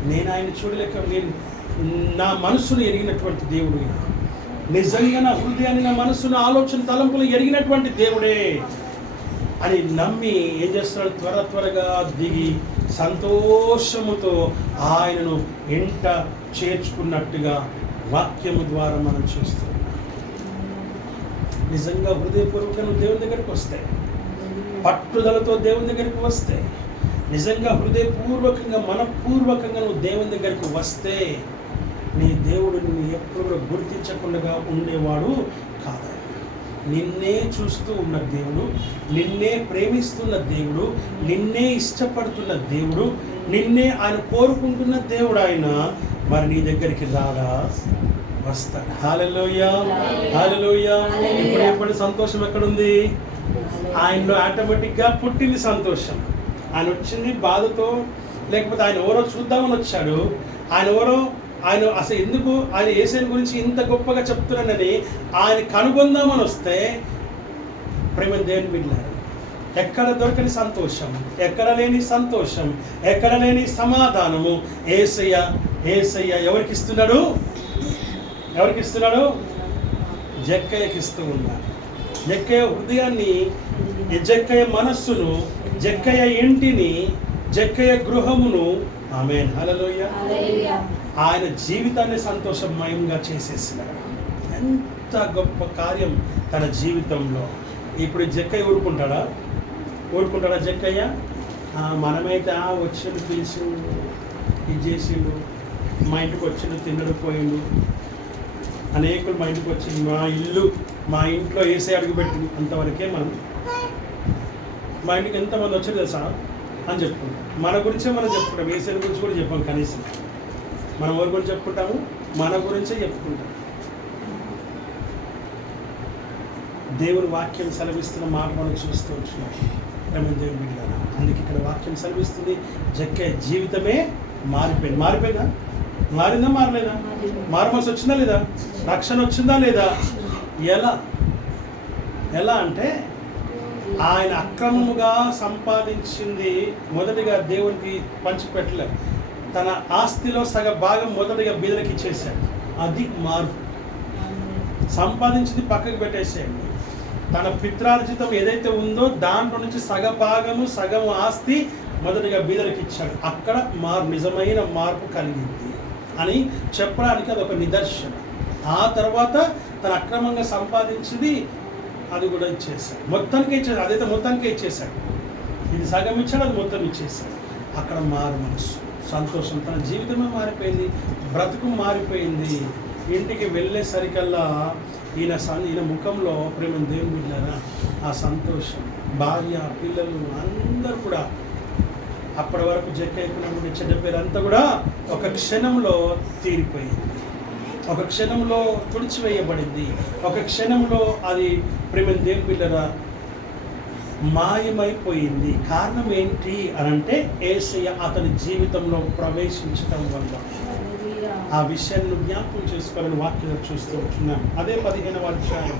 నేను ఆయన చూడలేక, నేను నా మనసును ఎరిగినటువంటి దేవుడు, నిజంగా నా హృదయాన్ని, నా మనసును, ఆలోచన, తలంపులు ఎరిగినటువంటి దేవుడే అని నమ్మి ఏం చేస్తున్నాడు, త్వరగా దిగి సంతోషముతో ఆయనను ఎంట చేర్చుకున్నట్టుగా వాక్యము ద్వారా మనం చూస్తున్నాం. నిజంగా హృదయపూర్వకంగా నువ్వు దేవుని దగ్గరికి వస్తే, పట్టుదలతో దేవుని దగ్గరికి వస్తే, నిజంగా హృదయపూర్వకంగా మనపూర్వకంగా నువ్వు దేవుని దగ్గరికి వస్తే, నీ దేవుడు నిన్ను ఎప్పుడు కూడా గుర్తించకుండా ఉండేవాడు కాదు. నిన్నే చూస్తూ ఉన్న దేవుడు, నిన్నే ప్రేమిస్తున్న దేవుడు, నిన్నే ఇష్టపడుతున్న దేవుడు, నిన్నే ఆయన కోరుకుంటున్న దేవుడు ఆయన మరి నీ దగ్గరికి రాగా వస్తాడు. హల్లెలూయా, హల్లెలూయా. ఇప్పుడు ఎప్పటి సంతోషం ఎక్కడుంది? ఆయనలో ఆటోమేటిక్గా పుట్టింది సంతోషం. ఆయన వచ్చింది బాధతో, లేకపోతే ఆయన ఎవరో చూద్దామని వచ్చాడు. ఆయన అసలు ఎందుకు ఆయన యేసుని గురించి ఇంత గొప్పగా చెప్తున్నానని ఆయన కనుగొందామని వస్తే, ప్రేమ దేవుని బిడ్డలారా, ఎక్కడ దొరకని సంతోషం, ఎక్కడ లేని సంతోషం, ఎక్కడ లేని సమాధానము యేసయ్య ఎవరికి ఇస్తున్నాడు? జక్కయ్యకి ఇస్తూ ఉన్నాడు. జక్కయ్య హృదయాన్ని, జక్కయ్య మనస్సును, జక్కయ్య ఇంటిని, జక్కయ్య గృహమును, ఆమేన్, హల్లెలూయా, ఆయన జీవితాన్ని సంతోషమయంగా చేసేసినాడు. ఎంత గొప్ప కార్యం తన జీవితంలో. ఇప్పుడు జక్కయ్య ఊరుకుంటాడా జక్కయ్య? మనమైతే వచ్చిండు, పిలిచిండు, ఇది చేసిండు, మా ఇంటికి వచ్చిండు, తిన్నడు, పోయిండు, అనేకులు మా ఇంటికి వచ్చిండు, మా ఇంట్లో వేసే అడుగుపెట్టింది, అంతవరకే మనం. మా ఇంటికి ఎంతమంది వచ్చారు తెలుసా అని చెప్పుకుంటాం. మన గురించే మనం చెప్పుకుంటాం, వేసే గురించి కూడా చెప్పాం. కనీసం మనం ఎవరి గురించి చెప్పుకుంటాము? మన గురించే చెప్పుకుంటాం. దేవుని వాక్యం సెలవిస్తున్న మాట మనం చూస్తూ ఉంటున్నాం. దేవుని బిడ్డలారా, అందుకే ఇక్కడ వాక్యం సెలవిస్తుంది, జక్కయ్య జీవితమే మారిపోయిందా? మారిందా? మారలేదా? మారమల్సి వచ్చిందా లేదా? రక్షణ వచ్చిందా లేదా? ఎలా అంటే, ఆయన అక్రమముగా సంపాదించింది మొదటిగా దేవునికి పంచిపెట్టలేదు. తన ఆస్తిలో సగ భాగం మొదటిగా బీదలకు ఇచ్చేసాడు. అది మార్పు. సంపాదించింది పక్కకు పెట్టేసేయండి. తన పిత్రార్జితం ఏదైతే ఉందో దాంట్లో నుంచి సగం ఆస్తి మొదటిగా బీదలకు ఇచ్చాడు. అక్కడ నిజమైన మార్పు కలిగింది అని చెప్పడానికి అదొక నిదర్శనం. ఆ తర్వాత తన అక్రమంగా సంపాదించింది అది కూడా ఇచ్చేసాడు. మొత్తానికే ఇచ్చేసాడు. అదైతే మొత్తానికే ఇచ్చేసాడు. ఇది సగం ఇచ్చాడు, అది మొత్తం ఇచ్చేసాడు. అక్కడ మారు మనసు, సంతోషం, తన జీవితమే మారిపోయింది, బ్రతుకు మారిపోయింది. ఇంటికి వెళ్ళేసరికల్లా ఈయన ముఖంలో ప్రేమ దేవుని బిడ్డలారా, ఆ సంతోషం, భార్య, పిల్లలు అందరూ కూడా అప్పటి వరకు జక్కయ్యకున్నటువంటి చెడ్డ పేరు అంతా కూడా ఒక క్షణంలో తీరిపోయింది, ఒక క్షణంలో తుడిచివేయబడింది, ఒక క్షణంలో అది ప్రేమ దేవుని బిడ్డలారా మాయమైపోయింది. కారణం ఏంటి అనంటే యేసయ్య అతని జీవితంలో ప్రవేశించడం వల్ల. ఆ విషయాన్ని జ్ఞాపకం చేసుకోవాలని వాక్యం చూస్తూ ఉంటున్నాం. అదే 15వ అధ్యాయం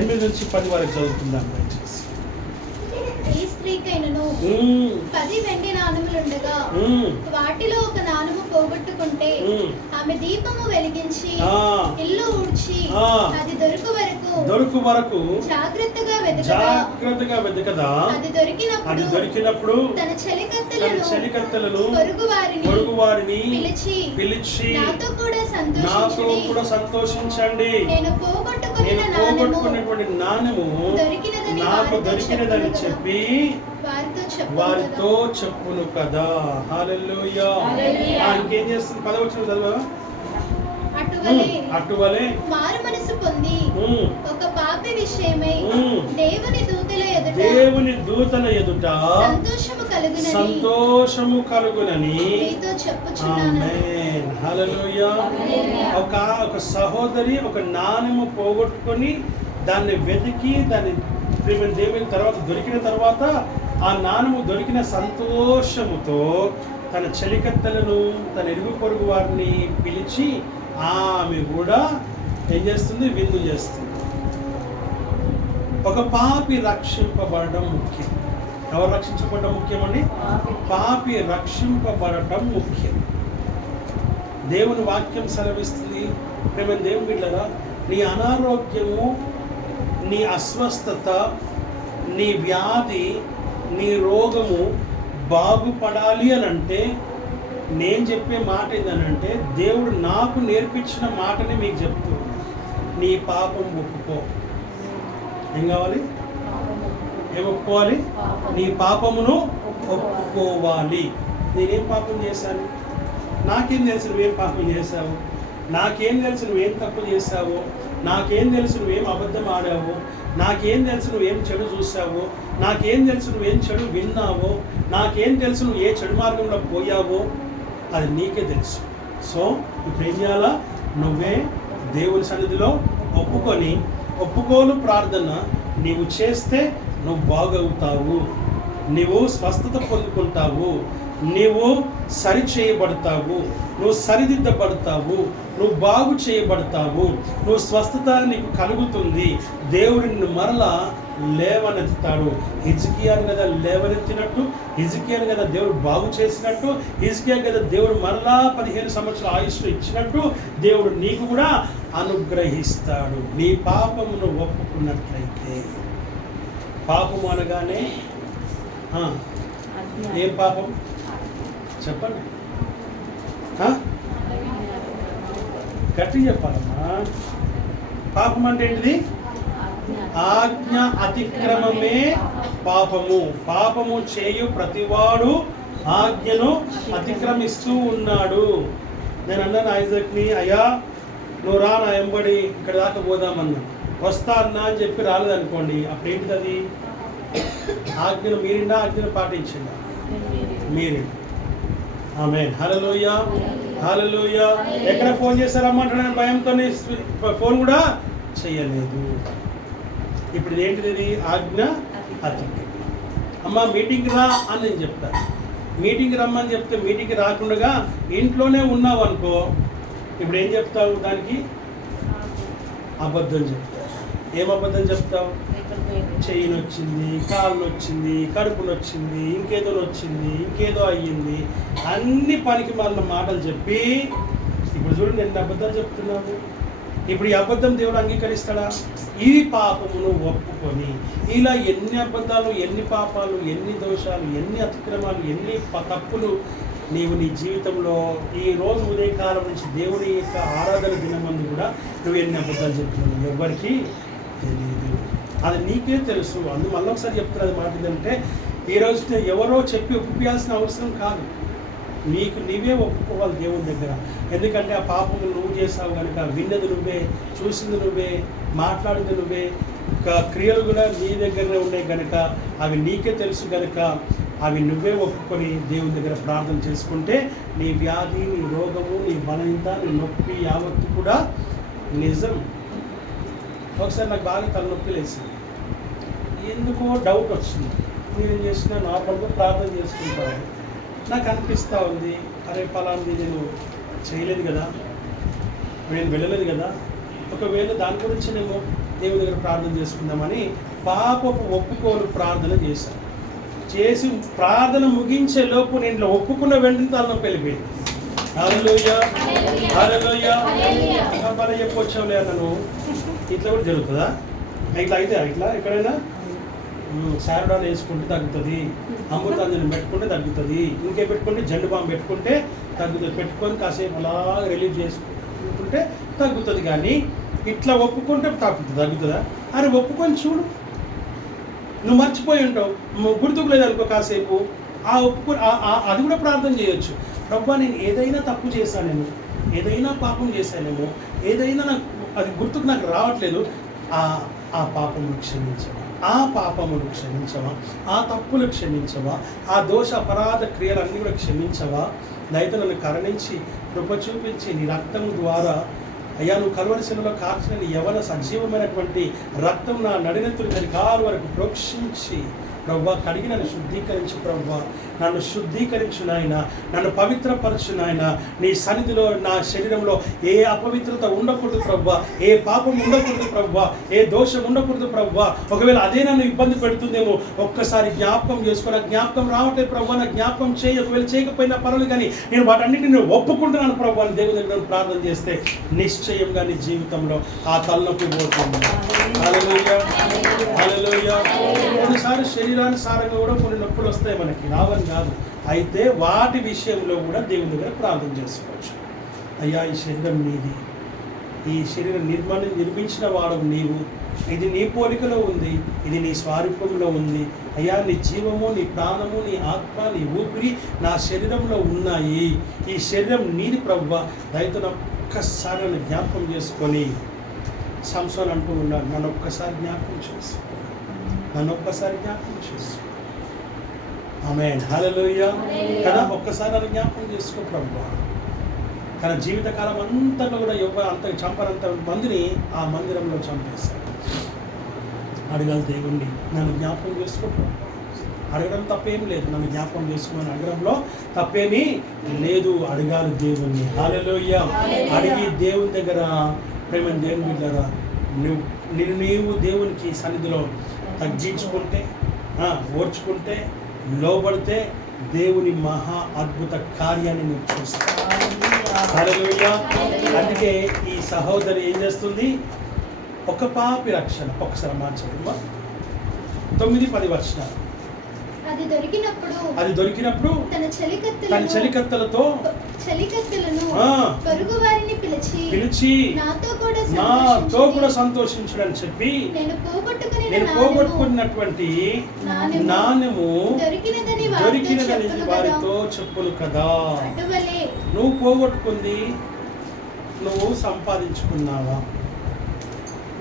8 నుంచి 10 వరకు చదువుతుందాం. దయచేసి. ఈ స్త్రీకైనను 10 వెండి నాణములుండగా వాటిలో ఒక నాణము పోగొట్టుకుంటే ఆమె దీపము వెలిగించి ఇల్లు ఊడ్చి అది దొరుకు వరకు జాగ్రత్తగా వెతకదా అది దొరికినప్పుడు తన చెలికత్తెలను పొరుగువారిని పిలిచి నాతో కూడా సంతోషించండి, నేను పోగొట్టుకున్నటువంటి నాణెము నాకు దొరికినదని చెప్పి వారితో చెప్పును కదా. హల్లెలూయా. ఇంకేం చేస్తుంది? 10వ వచనం చదవా? అటువలే మారు మనసు పొంది ఒక పాపి విషయమై దేవుని దూతల ఎదుట సంతోషము కలుగునని మీతో చెప్పుచున్నాను. ఆమేన్, హల్లెలూయా. ఒక సహోదరి ఒక నాణెము పోగొట్టుకొని దాన్ని వెతికి దాన్ని దేవుని తర్వాత దొరికిన తర్వాత ఆ నాణెము దొరికిన సంతోషముతో తన చెలికత్తెలను, తన ఇరుగు పొరుగు వారిని పిలిచి ఆమె కూడా ఏం చేస్తుంది? విందు చేస్తుంది. ఒక పాపి రక్షింపబడడం ముఖ్యం. ఎవరు రక్షించబడడం ముఖ్యమండి? పాపి రక్షింపబడటం ముఖ్యం. దేవుని వాక్యం సెలవిస్తుంది. ప్రేమ దేవుని బిడ్డలారా, నీ అనారోగ్యము, నీ అస్వస్థత, నీ వ్యాధి, నీ రోగము బాగుపడాలి అని అంటే నేను చెప్పే మాట ఏంటంటే, దేవుడు నాకు నేర్పించిన మాటని మీకు చెప్తూ, నీ పాపం ఒప్పుకో. ఏం కావాలి? ఏం ఒప్పుకోవాలి? నీ పాపమును ఒప్పుకోవాలి. నేనేం పాపం చేశాను? నాకేం తెలుసు నువ్వేం పాపం చేశావు? నాకేం తెలుసు నువ్వేం తప్పు చేశావో? నాకేం తెలుసు నువ్వేం అబద్ధం ఆడావో? నాకేం తెలుసు నువ్వేం చెడు చూసావో? నాకేం తెలుసు నువ్వేం చెడు విన్నావో? నాకేం తెలుసు నువ్వు ఏ చెడు మార్గంలో పోయావో? అది నీకే తెలుసు. సో ఇప్పుడు ఏం చేయాలా? నువ్వే దేవుని సన్నిధిలో ఒప్పుకొని, ఒప్పుకోలు ప్రార్థన నీవు చేస్తే నువ్వు బాగవుతావు, నీవు స్వస్థత పొందుకుంటావు, నీవు సరి చేయబడతావు, నువ్వు సరిదిద్దబడతావు, నువ్వు బాగు చేయబడతావు, నువ్వు స్వస్థత నీకు కలుగుతుంది. దేవుడు నిన్ను మరలా లేవనెత్తుతాడు. హిజ్కియాను కదా లేవనెత్తినట్టు, హిజ్కియాను కదా దేవుడు బాగు చేసినట్టు, హిజ్కియా కదా దేవుడు మరలా 15 సంవత్సరాల ఆయుష్ను ఇచ్చినట్టు దేవుడు నీకు కూడా అనుగ్రహిస్తాడు. నీ పాపమును ఒప్పుకున్నట్లయితే. పాపము అనగానే ఏం పాపం చెప్పండి? గట్టి చెప్పాలమ్మా. పాపం అంటే ఏంటిది? ఆజ్ఞ అతిక్రమమే పాపము. పాపము చేయు ప్రతివాడు ఆజ్ఞను అతిక్రమిస్తూ ఉన్నాడు. నేను అన్నాను ఐజాక్ని, అయ్యా నువ్వు రా నా ఎంబడి ఇక్కడ దాకా పోదామన్నా. వస్తా అన్నా అని చెప్పి రాలేదనుకోండి, అప్పుడు ఏంటిది? అది ఆజ్ఞను మీరిండా, ఆజ్ఞను పాటించిండా? మీరే. ఆమేన్. హల్లెలూయా, హల్లెలూయా. ఎక్కడ ఫోన్ చేశారమ్మంటాడని భయంతో ఫోన్ కూడా చేయలేదు. ఇప్పుడు ఏంటిది? ఆజ్ఞ అతిక్రమం. అమ్మ మీటింగ్కి రా అని నేను చెప్తాను. మీటింగ్కి రమ్మని చెప్తే మీటింగ్కి రాకుండా ఇంట్లోనే ఉన్నావు అనుకో, ఇప్పుడు ఏం చెప్తావు? దానికి అబద్ధం చెప్తావు. ఏం అబద్ధం చెప్తావు? చెయ్యి నొచ్చింది, కాలు నొచ్చింది, కడుపు నొచ్చింది, ఇంకేదో నొచ్చింది, ఇంకేదో అయ్యింది, అన్ని పనికి మాలిన మాటలు చెప్పి ఇప్పుడు చూడండి ఎన్ని అబద్ధాలు చెప్తున్నావు. ఇప్పుడు ఈ అబద్ధం దేవుడు అంగీకరిస్తాడా? ఈ పాపమును ఒప్పుకొని ఇలా ఎన్ని అబద్ధాలు, ఎన్ని పాపాలు, ఎన్ని దోషాలు, ఎన్ని అతిక్రమాలు, ఎన్ని తప్పులు నీవు నీ జీవితంలో ఈ రోజు ఉదయకాలం నుంచి దేవుడి యొక్క ఆరాధన దినమందు కూడా నువ్వు ఎన్ని అబద్ధాలు చెప్తున్నావు ఎవరికి తెలియదు. అది నీకే తెలుసు. అందు మళ్ళీ ఒకసారి చెప్తున్నది మాట ఏంటంటే, ఈరోజు ఎవరో చెప్పి ఒప్పియాల్సిన అవసరం కాదు, నీకు నీవే ఒప్పుకోవాలి దేవుని దగ్గర. ఎందుకంటే ఆ పాపము నువ్వు చేసావు కనుక, విన్నది నువ్వే, చూసింది నువ్వే, మాట్లాడింది నువ్వే, క్రియలు కూడా నీ దగ్గరనే ఉన్నాయి కనుక అవి నీకే తెలుసు కనుక అవి నువ్వే ఒప్పుకొని దేవుని దగ్గర ప్రార్థన చేసుకుంటే నీ వ్యాధి, నీ రోగము, నీ బలహీనత, నీ నొప్పి యావత్తు కూడా నిజం. ఒకసారి నాకు బాగా తలనొప్పి లేసింది, ఎందుకో డౌట్ వచ్చింది. నేనేం చేసినా నార్మల్గా ప్రార్థన చేసుకుంటాను. నాకు అనిపిస్తూ ఉంది, అరే పలాంది నేను చేయలేదు కదా, నేను వెళ్ళలేదు కదా, ఒకవేళ దాని గురించినేమో దేవుని దగ్గర ప్రార్థన చేసుకుందామని పాపపు ఒప్పుకోలు ప్రార్థన చేశాను. చేసి ప్రార్థన ముగించే లోపు నేను ఒప్పుకున్న వెంటనే తలనొప్పి వెళ్ళిపోయింది. హల్లెలూయా, హల్లెలూయా. బాగా చెప్పొచ్చావులే అన్నను. ఇట్లా కూడా జరుగుతుందా? ఇట్లా అయితే ఇట్లా ఎక్కడైనా శారడాలు వేసుకుంటే తగ్గుతుంది, అమృతాంజనం పెట్టుకుంటే తగ్గుతుంది, ఇంకే పెట్టుకుంటే జెండు బాంబు పెట్టుకుంటే తగ్గుతుంది, పెట్టుకొని కాసేపు అలా రిలీవ్ చేసుకుంటే తగ్గుతుంది. కానీ ఇట్లా ఒప్పుకుంటే తగ్గుతుందా? అరే ఒప్పుకొని చూడు. నువ్వు మర్చిపోయి ఉంటావు, గుర్తుకు లేదనుకో కాసేపు, ఆ ఒప్పుకొని అది కూడా ప్రార్థన చేయొచ్చు. ప్రభువా నేను ఏదైనా తప్పు చేశానేమో, ఏదైనా పాపం చేశానేమో, ఏదైనా నాకు అది గుర్తుకు నాకు రావట్లేదు, ఆ పాపమును క్షమించవా, ఆ పాపమును క్షమించవా, ఆ తప్పులు క్షమించవా, ఆ దోష అపరాధ క్రియలన్నీ కూడా క్షమించవా, దయతో నన్ను కరుణించి కృప చూపించి నీ రక్తం ద్వారా అయ్యా నువ్వు కల్వరి శిలువలో కార్చిన నీ యవన సజీవమైనటువంటి రక్తం నా నడినెత్తులు కరికాలు వరకు ప్రోక్షించి ప్రభువా కడిగి నన్ను శుద్ధీకరించు ప్రభువా, నన్ను శుద్ధీకరించు నాయన, నన్ను పవిత్రపరచు నాయన. నీ సన్నిధిలో నా శరీరంలో ఏ అపవిత్రత ఉండకూడదు ప్రభువా, ఏ పాపం ఉండకూడదు ప్రభువా, ఏ దోషం ఉండకూడదు ప్రభువా. ఒకవేళ అదే నన్ను ఇబ్బంది పెడుతుందేమో ఒక్కసారి జ్ఞాపకం చేసుకో. నాకు జ్ఞాపకం రావట్లేదు ప్రభువా, నాకు జ్ఞాపకం చేయి. ఒకవేళ చేయకపోయినా పర్వాలేదు, కానీ నేను వాటన్నిటిని ఒప్పుకుంటున్నాను ప్రభువా అని దేవుని దగ్గర ప్రార్థన చేస్తే నిశ్చయంగా నీ జీవితంలో ఆ తలనొప్పి పోతుంది. హల్లెలూయా, హల్లెలూయా. కొన్నిసార్లు శరీరానుసారంగా కూడా కొన్ని నొప్పులు వస్తాయి, మనకి రావని కాదు. అయితే వాటి విషయంలో కూడా దేవుని దగ్గర ప్రార్థన చేసుకోవచ్చు. అయ్యా ఈ శరీరం నీది, ఈ శరీరం నిర్మించిన వాడు నీవు, ఇది నీ పోలికలో ఉంది, ఇది నీ స్వారూప్యంలో ఉంది. అయ్యా నీ జీవము, నీ ప్రాణము, నీ ఆత్మ, నీ ఊపిరి నా శరీరంలో ఉన్నాయి. ఈ శరీరం నీది ప్రభువా, దయతో ఒక్కసారి నన్ను జ్ఞాపకం చేసుకొని. సంసోన్ అంటూ ఉన్నాడు, నన్ను ఒక్కసారి జ్ఞాపకం చేసుకో, నన్ను ఒక్కసారి జ్ఞాపకం చేసుకో. ఆమేన్, హల్లెలూయా. కదా ఒక్కసారి నన్ను జ్ఞాపకం చేసుకో ప్రభువా. తన జీవితకాలం అంతలో కూడా అంత చంపనంత మందిని ఆ మందిరంలో చంపేశాడు. అడగాలి దేవుణ్ణి, నన్ను జ్ఞాపకం చేసుకో ప్రభువా. అడగడం తప్పేం లేదు, నన్ను జ్ఞాపకం చేసుకోమని అడగడంలో తప్పేమీ లేదు. అడగాలి దేవుణ్ణి. హల్లెలూయా. అడిగి దేవుని దగ్గర ప్రేమ దేవుని బిడ్డలారా, నీవు దేవునికి సన్నిధిలో తగ్గించుకుంటే, ఓర్చుకుంటే, లోబడితే దేవుని మహా అద్భుత కార్యాన్ని నువ్వు చూస్తావు. హల్లెలూయా. అందుకే ఈ సహోదరి ఏం చేస్తుంది? ఒక పాపి రక్షణ. ఒకసారి మార్చమ్మా, 9-10 వచనాలు. అది దొరికినప్పుడు తన చెలికత్తెలను పొరుగు వారిని పిలిచి నాతో కూడా సంతోషించుడని చెప్పి, నేను పోగొట్టుకున్నటువంటి నాణ్యము దొరికినదని వారితో చెప్పులు కదా. నువ్వు పోగొట్టుకుంది నువ్వు సంపాదించుకున్నావా?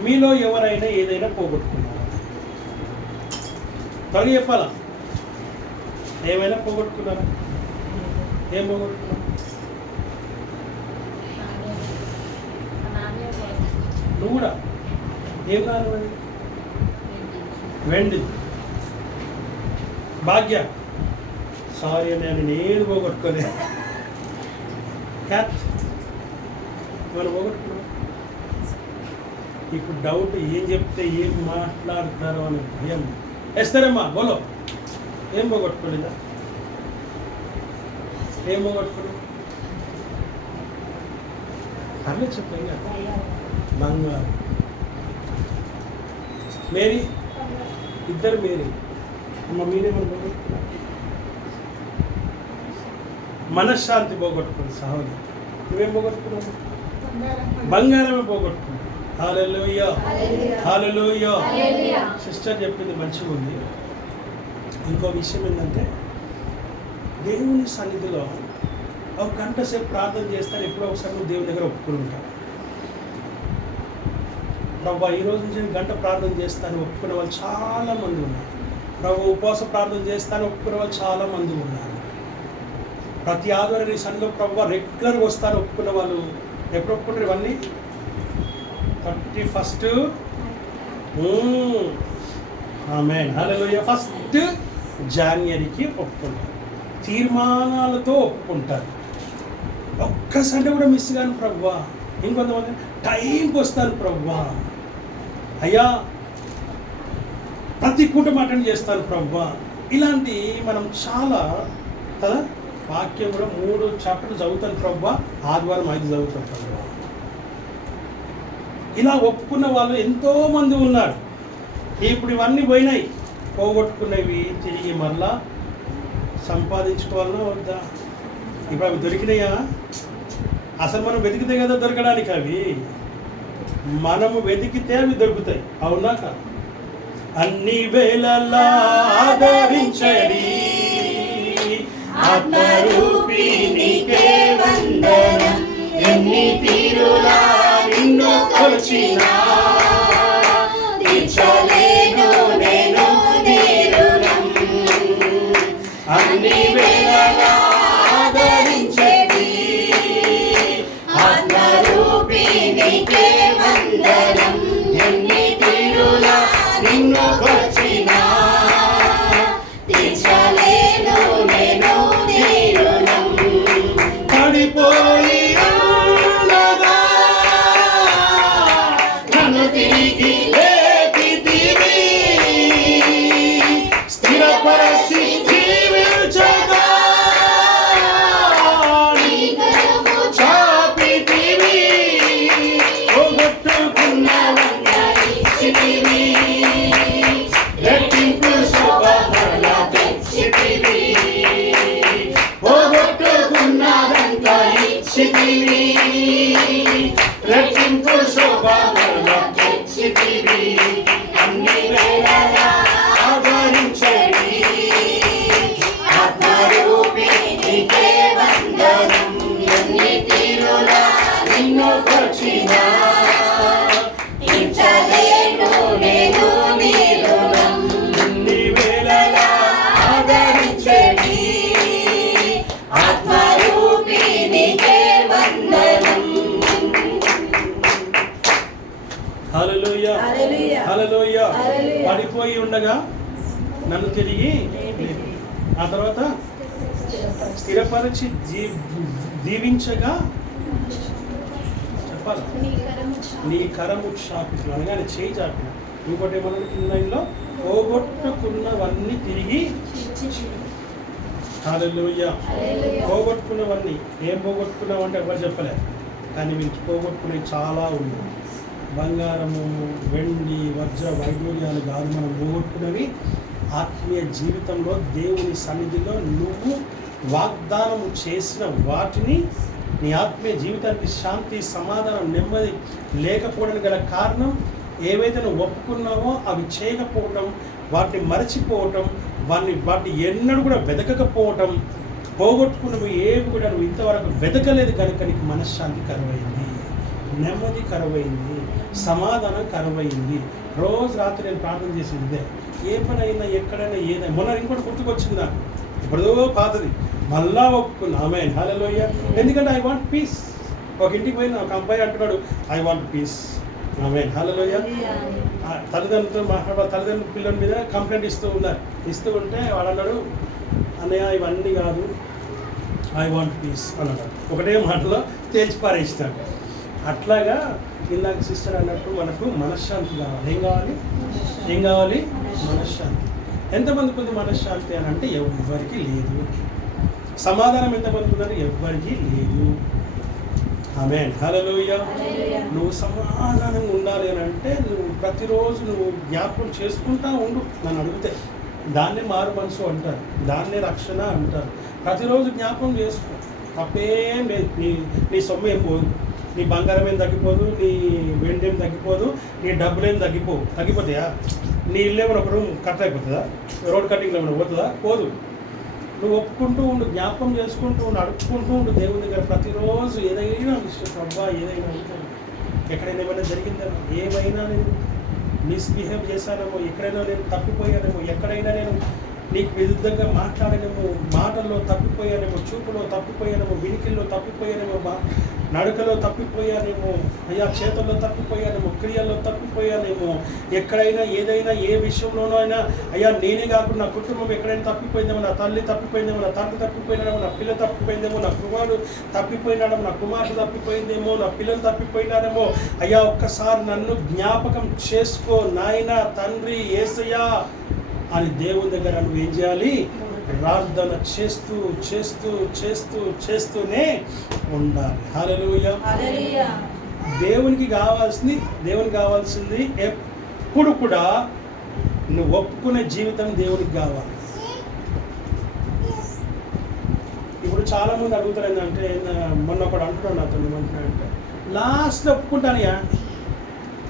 మీలో ఎవరైనా ఏదైనా పోగొట్టుకున్నావా? త్వరగా చెప్పాలా? ఏమైనా పోగొట్టుకున్నారా? ఏం పోగొట్టుకున్నావు? నువ్వు కూడా ఏం కాదు? వెండి. భాగ్య సారీ నేను ఏది పోగొట్టుకోలే. క్యాట్ మనం పోగొట్టుకున్నాం. ఇప్పుడు డౌట్, ఏం చెప్తే ఏం మాట్లాడతారో అని భయం. వేస్తారమ్మా బోలో. ఏం పోగొట్టుకోలేదా? ఏం పోగొట్టుకోలేదు? అన్నీ చెప్పండి. బంగారు. మేరీ, ఇద్దరు మేరీ. అమ్మ మీరేమో పోగొట్టుకున్నారు? మనశ్శాంతి పోగొట్టుకుంది సహోదరి. నువ్వేం పోగొట్టుకున్నావు? బంగారమే పోగొట్టుకున్నావు. హల్లెలూయా, హల్లెలూయా. సిస్టర్ చెప్పింది మంచిగా ఉంది. ఇంకో విషయం ఏంటంటే, దేవుని సన్నిధిలో ఒక గంట సేపు ప్రార్థన చేస్తాను. ఎప్పుడో ఒకసారి నువ్వు దేవుని దగ్గర ఒప్పుకుని ఉంటావు. ప్రభు ఈరోజు నుంచి నేను గంట ప్రార్థన చేస్తాను ఒప్పుకునే వాళ్ళు చాలామంది ఉన్నారు. ప్రభు ఉపవాస ప్రార్థన చేస్తాను ఒప్పుకునే వాళ్ళు చాలామంది ఉన్నారు. ప్రతి ఆదివారం ఈ సన్నిధిలో ప్రభు రెగ్యులర్గా వస్తాను ఒప్పుకునే వాళ్ళు ఎప్పుడు ఒప్పుకుంటారు? ఇవన్నీ 31 ఆమేన్, హల్లెలూయా. 1 జనవరికి ఒప్పుకుంటారు. తీర్మానాలతో ఒప్పుకుంటారు. ఒక్క సండే కూడా మిస్ కాను ప్రభువా. ఇంకొంతమంది టైంకి వస్తాను ప్రభువా. అయ్యా ప్రతి కూటమి అటెండ్ చేస్తాను ప్రభువా. ఇలాంటి మనం చాలా కదా. వాక్యం కూడా 3 చాప్టర్లు చదువుతాను ప్రభువా, ఆదివారం 5 చదువుతాను ప్రభువా. ఇలా ఒప్పుకున్న వాళ్ళు ఎంతోమంది ఉన్నారు. ఇప్పుడు ఇవన్నీ పోయినాయి. పోగొట్టుకున్నవి తిరిగి మళ్ళా సంపాదించుకోవాలన్నా వద్దా? ఇప్పుడు అవి దొరికినాయా? అసలు మనం వెతికితే కదా దొరకడానికి. అవి మనము వెతికితే అవి దొరుకుతాయి. అవునా కాదు? అన్ని వేళలా ఆదరించడి ఆత్మరూపిణికే వందనం. ఎన్ని తీరులా నిన్ను కొలిచినా తీర్చలేను నేను నీ రుణం. అన్ని వేళలా ఆదరించడి ఆత్మరూపిణికే వందనం. ఎన్ని తీరులా నిన్ను కొలిచినా తిరిగి లేపితివి, స్థిరపరచి జీవించగా నీ కరము చాపితివి, పోగొట్టుకున్నవన్నీ ఇచ్చితివి, రెట్టింపు శుభఫల తెచ్చితివి, పోగొట్టుకున్నదంతా ఇచ్చితివి, రెట్టింపు శుభఫల తెచ్చితివి, అన్ని వేళలా ఆదరించడి ఆత్మరూపిణికే వందనం, ఎన్ని తీరులా నిన్ను కొచ్చినా ఇంచలేను నేను నీ రుణం, అన్ని వేళలా ఆదరించడి ఆత్మరూపిణికే వందనం. హల్లెలూయా హల్లెలూయా. పడిపోయి ఉండగా నన్ను తిరిగి ఆ తర్వాత స్థిరపరిచి దీవించగా చెప్పాలి నీ కరము చాపితులు అనగానే చేయి చాపిన. ఇంకోటి ఏమన్నా కింద లైన్లో పోగొట్టుకున్నవన్నీ తిరిగి. హల్లెలూయా. పోగొట్టుకున్నవన్నీ ఏం పోగొట్టుకున్నావంటే ఎవరు చెప్పలేదు, కానీ మీకు పోగొట్టుకునేవి చాలా ఉన్నాయి. బంగారము, వెండి, వజ్ర వైడూర్యాలు కాదు మనం పోగొట్టుకున్నవి. ఆత్మీయ జీవితంలో దేవుని సన్నిధిలో నువ్వు వాగ్దానం చేసిన వాటిని, నీ ఆత్మీయ జీవితానికి శాంతి, సమాధానం, నెమ్మది లేకపోవడానికి గల కారణం ఏవైతే నువ్వు ఒప్పుకున్నావో అవి చేయకపోవటం, వాటిని మరచిపోవటం, వాటిని ఎన్నడూ కూడా వెతకకపోవటం, పోగొట్టుకున్నవి ఏవి కూడా నువ్వు ఇంతవరకు వెతకలేదు కనుక నీకు మనశ్శాంతి కరువైంది, నెమ్మది కరువైంది, సమాధానం కరువైంది. రోజు రాత్రి నేను ప్రార్థన చేసేది ఇదే. ఏ పని అయినా ఎక్కడైనా ఏదైనా. మొన్న ఇంకోటి గుర్తుకొచ్చింది నాకు, ఇప్పుడో పాతది మళ్ళా ఒప్పుకున్నా. ఆమేన్ హల్లెలూయా. ఎందుకంటే ఐ వాంట్ పీస్. ఒక ఇంటికి పోయిన ఒక అబ్బాయి అంటున్నాడు ఐ వాంట్ పీస్. ఆమేన్ హల్లెలూయా. తల్లిదండ్రులతో తల్లిదండ్రుల పిల్లల మీద కంప్లైంట్ ఇస్తూ ఉంటే వాడు అన్నాడు అన్నయ్య ఇవన్నీ కాదు, ఐ వాంట్ పీస్ అన్నాడు. ఒకటే మాటలో తేల్చి పారేస్తాడు. అట్లాగా ఇందాక సిస్టర్ అన్నట్టు మనకు మనశ్శాంతి కావాలి. ఏం కావాలి? మనశ్శాంతి. ఎంతమందికి ఉంది మనశ్శాంతి అని అంటే ఎవ్వరికి లేదు. సమాధానం ఎంతమందికి ఉందని ఎవ్వరికి లేదు. ఆమేన్ హల్లెలూయా. నువ్వు సమాధానంగా ఉండాలి అని అంటే నువ్వు ప్రతిరోజు నువ్వు జ్ఞాపకం చేసుకుంటా ఉండు. నన్ను అడిగితే దాన్నే మారు మనసు అంటారు, దాన్నే రక్షణ అంటారు. ప్రతిరోజు జ్ఞాపకం చేసుకో, తప్పేం లేదు. నీ సొమ్ము ఏం పోదు, నీ బంగారం ఏం తగ్గిపోదు, నీ వెండి ఏం తగ్గిపోదు, నీ డబ్బులు ఏం తగ్గిపోతాయా? నీ ఇల్లు ఏమైనా ఒక రూమ్ కట్ అయిపోతుందా? రోడ్ కటింగ్లో ఏమైనా పోతుందా? పోదు. నువ్వు ఒప్పుకుంటూ ఉండు, జ్ఞాపకం చేసుకుంటూ ఉండు, అడుక్కుంటూ ఉండు దేవుని దగ్గర ప్రతిరోజు. ఏదైనా ఇష్టం అబ్బా, ఏదైనా ఉంటుంది, ఎక్కడైనా ఏమైనా జరిగిందేమో, ఏమైనా నేను మిస్బిహేవ్ చేశానేమో, ఎక్కడైనా నేను తప్పిపోయానేమో, ఎక్కడైనా నేను నీకు విరుద్ధంగా మాట్లాడనేమో, మాటల్లో తప్పిపోయానేమో, చూపులో తప్పిపోయానేమో, వినికిల్లో తప్పిపోయానేమో, నడకలో తప్పిపోయానేమో, అయ్యా చేతుల్లో తప్పిపోయానేమో, క్రియల్లో తప్పిపోయానేమో, ఎక్కడైనా ఏదైనా ఏ విషయంలోనో అయినా అయ్యా నేనే కాకుండా నా కుటుంబం ఎక్కడైనా తప్పిపోయిందేమో, నా తల్లి తప్పిపోయిందేమో, నా తండ్రి తప్పిపోయినాడేమో, నా పిల్ల తప్పిపోయిందేమో, నా కుమారుడు తప్పిపోయినాడేమో, నా కుమారుడు తప్పిపోయిందేమో, నా పిల్లలు తప్పిపోయినారేమో, అయ్యా ఒక్కసారి నన్ను జ్ఞాపకం చేసుకో నాయన తండ్రి యేసయ్యా అని దేవుని దగ్గర నువ్వు ఏం చేయాలి? ప్రార్థన చేస్తూ చేస్తూ చేస్తూ చేస్తూనే ఉండాలి. హల్లెలూయా. దేవునికి కావాల్సింది ఎప్పుడు కూడా నువ్వు ఒప్పుకునే జీవితం దేవునికి కావాలి. ఇప్పుడు చాలామంది అడుగుతారు ఏంటంటే, మొన్న ఒకడు అంటున్నాడు నాతో, ఏమంటున్నాడంటే లాస్ట్లో ఒప్పుకుంటానయ్యా,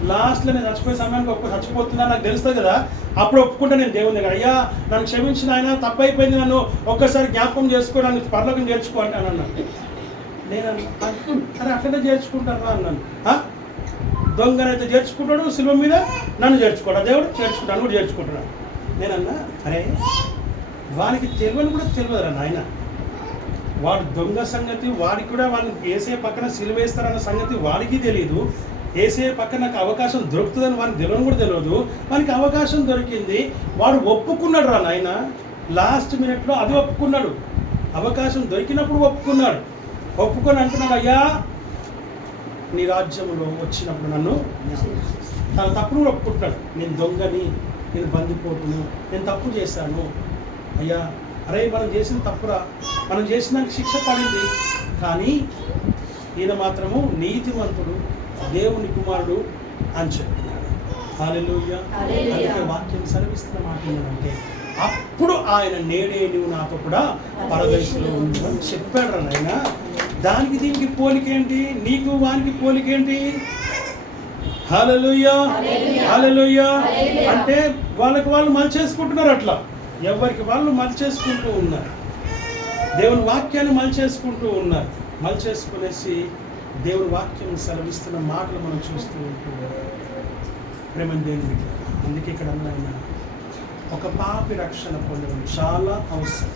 లాస్ట్లో నేను చచ్చిపోయే సమయానికి చచ్చిపోతున్నా నాకు తెలుస్తుంది కదా, అప్పుడు ఒప్పుకుంటా నేను దేవుని దగ్గర, అయ్యా నన్ను క్షమించిన ఆయన తప్పైపోయింది, నన్ను ఒక్కసారి జ్ఞాపకం చేసుకో, నన్ను పరలోకం చేర్చుకో అంటే అన్నాను. నేను అరే అట్లనే చేర్చుకుంటారా అన్నాను. దొంగనైతే చేర్చుకుంటాడు, శిలువ మీద నన్ను చేర్చుకోడా దేవుడు, చేర్చుకుంటాను కూడా చేర్చుకుంటున్నాను. నేనన్నా అరే వానికి తెలియని కూడా తెలియదురా నాయన, వాడు దొంగ సంగతి వాడికి కూడా, వాడిని ఏసే పక్కన సిలువ వేస్తారన్న సంగతి వాడికి తెలియదు, ఏసే పక్కన నాకు అవకాశం దొరుకుతుందని వానికి తెలియని కూడా తెలియదు. వానికి అవకాశం దొరికింది, వాడు ఒప్పుకున్నాడు రా నాయన, లాస్ట్ మినిట్లో అది ఒప్పుకున్నాడు, అవకాశం దొరికినప్పుడు ఒప్పుకున్నాడు. ఒప్పుకొని అంటున్నాడు అయ్యా నీ రాజ్యంలో వచ్చినప్పుడు నన్ను తన తప్పును కూడా ఒప్పుకుంటాడు. నేను దొంగని, నేను బందిపోటును, నేను తప్పు చేశాను అయ్యా, అరే మనం చేసిన తప్పురా, మనం చేసిన దానికి శిక్ష పడింది, కానీ ఈయన మాత్రము నీతివంతుడు, దేవుని కుమారుడు అని చెప్తున్నాడు. హల్లెలూయా. అందుకే వాక్యం సెలవిస్తున్న మాట ఏంటంటే, అప్పుడు ఆయన నేడే నువ్వు నాతో కూడా పరదేశంలో ఉండు అని చెప్పాడు రా నాయన. దానికి దీనికి పోలికేంటి? నీకు వానికి పోలికేంటి? హల్లెలూయా, హల్లెలూయా. అంటే వాళ్ళకి వాళ్ళు మలిచేసుకుంటున్నారు. అట్లా ఎవరికి వాళ్ళు మలిచేసుకుంటూ ఉన్నారు. దేవుని వాక్యాన్ని మలిచేసుకుంటూ ఉన్నారు. మలిచేసుకునేసి దేవుని వాక్యం సెలవిస్తున్న మాటలు మనం చూస్తూ ఉంటూ ప్రేమ దేవుని. అందుకే ఇక్కడ అన్న ఒక పాపి రక్షణ పొందడం చాలా అవసరం.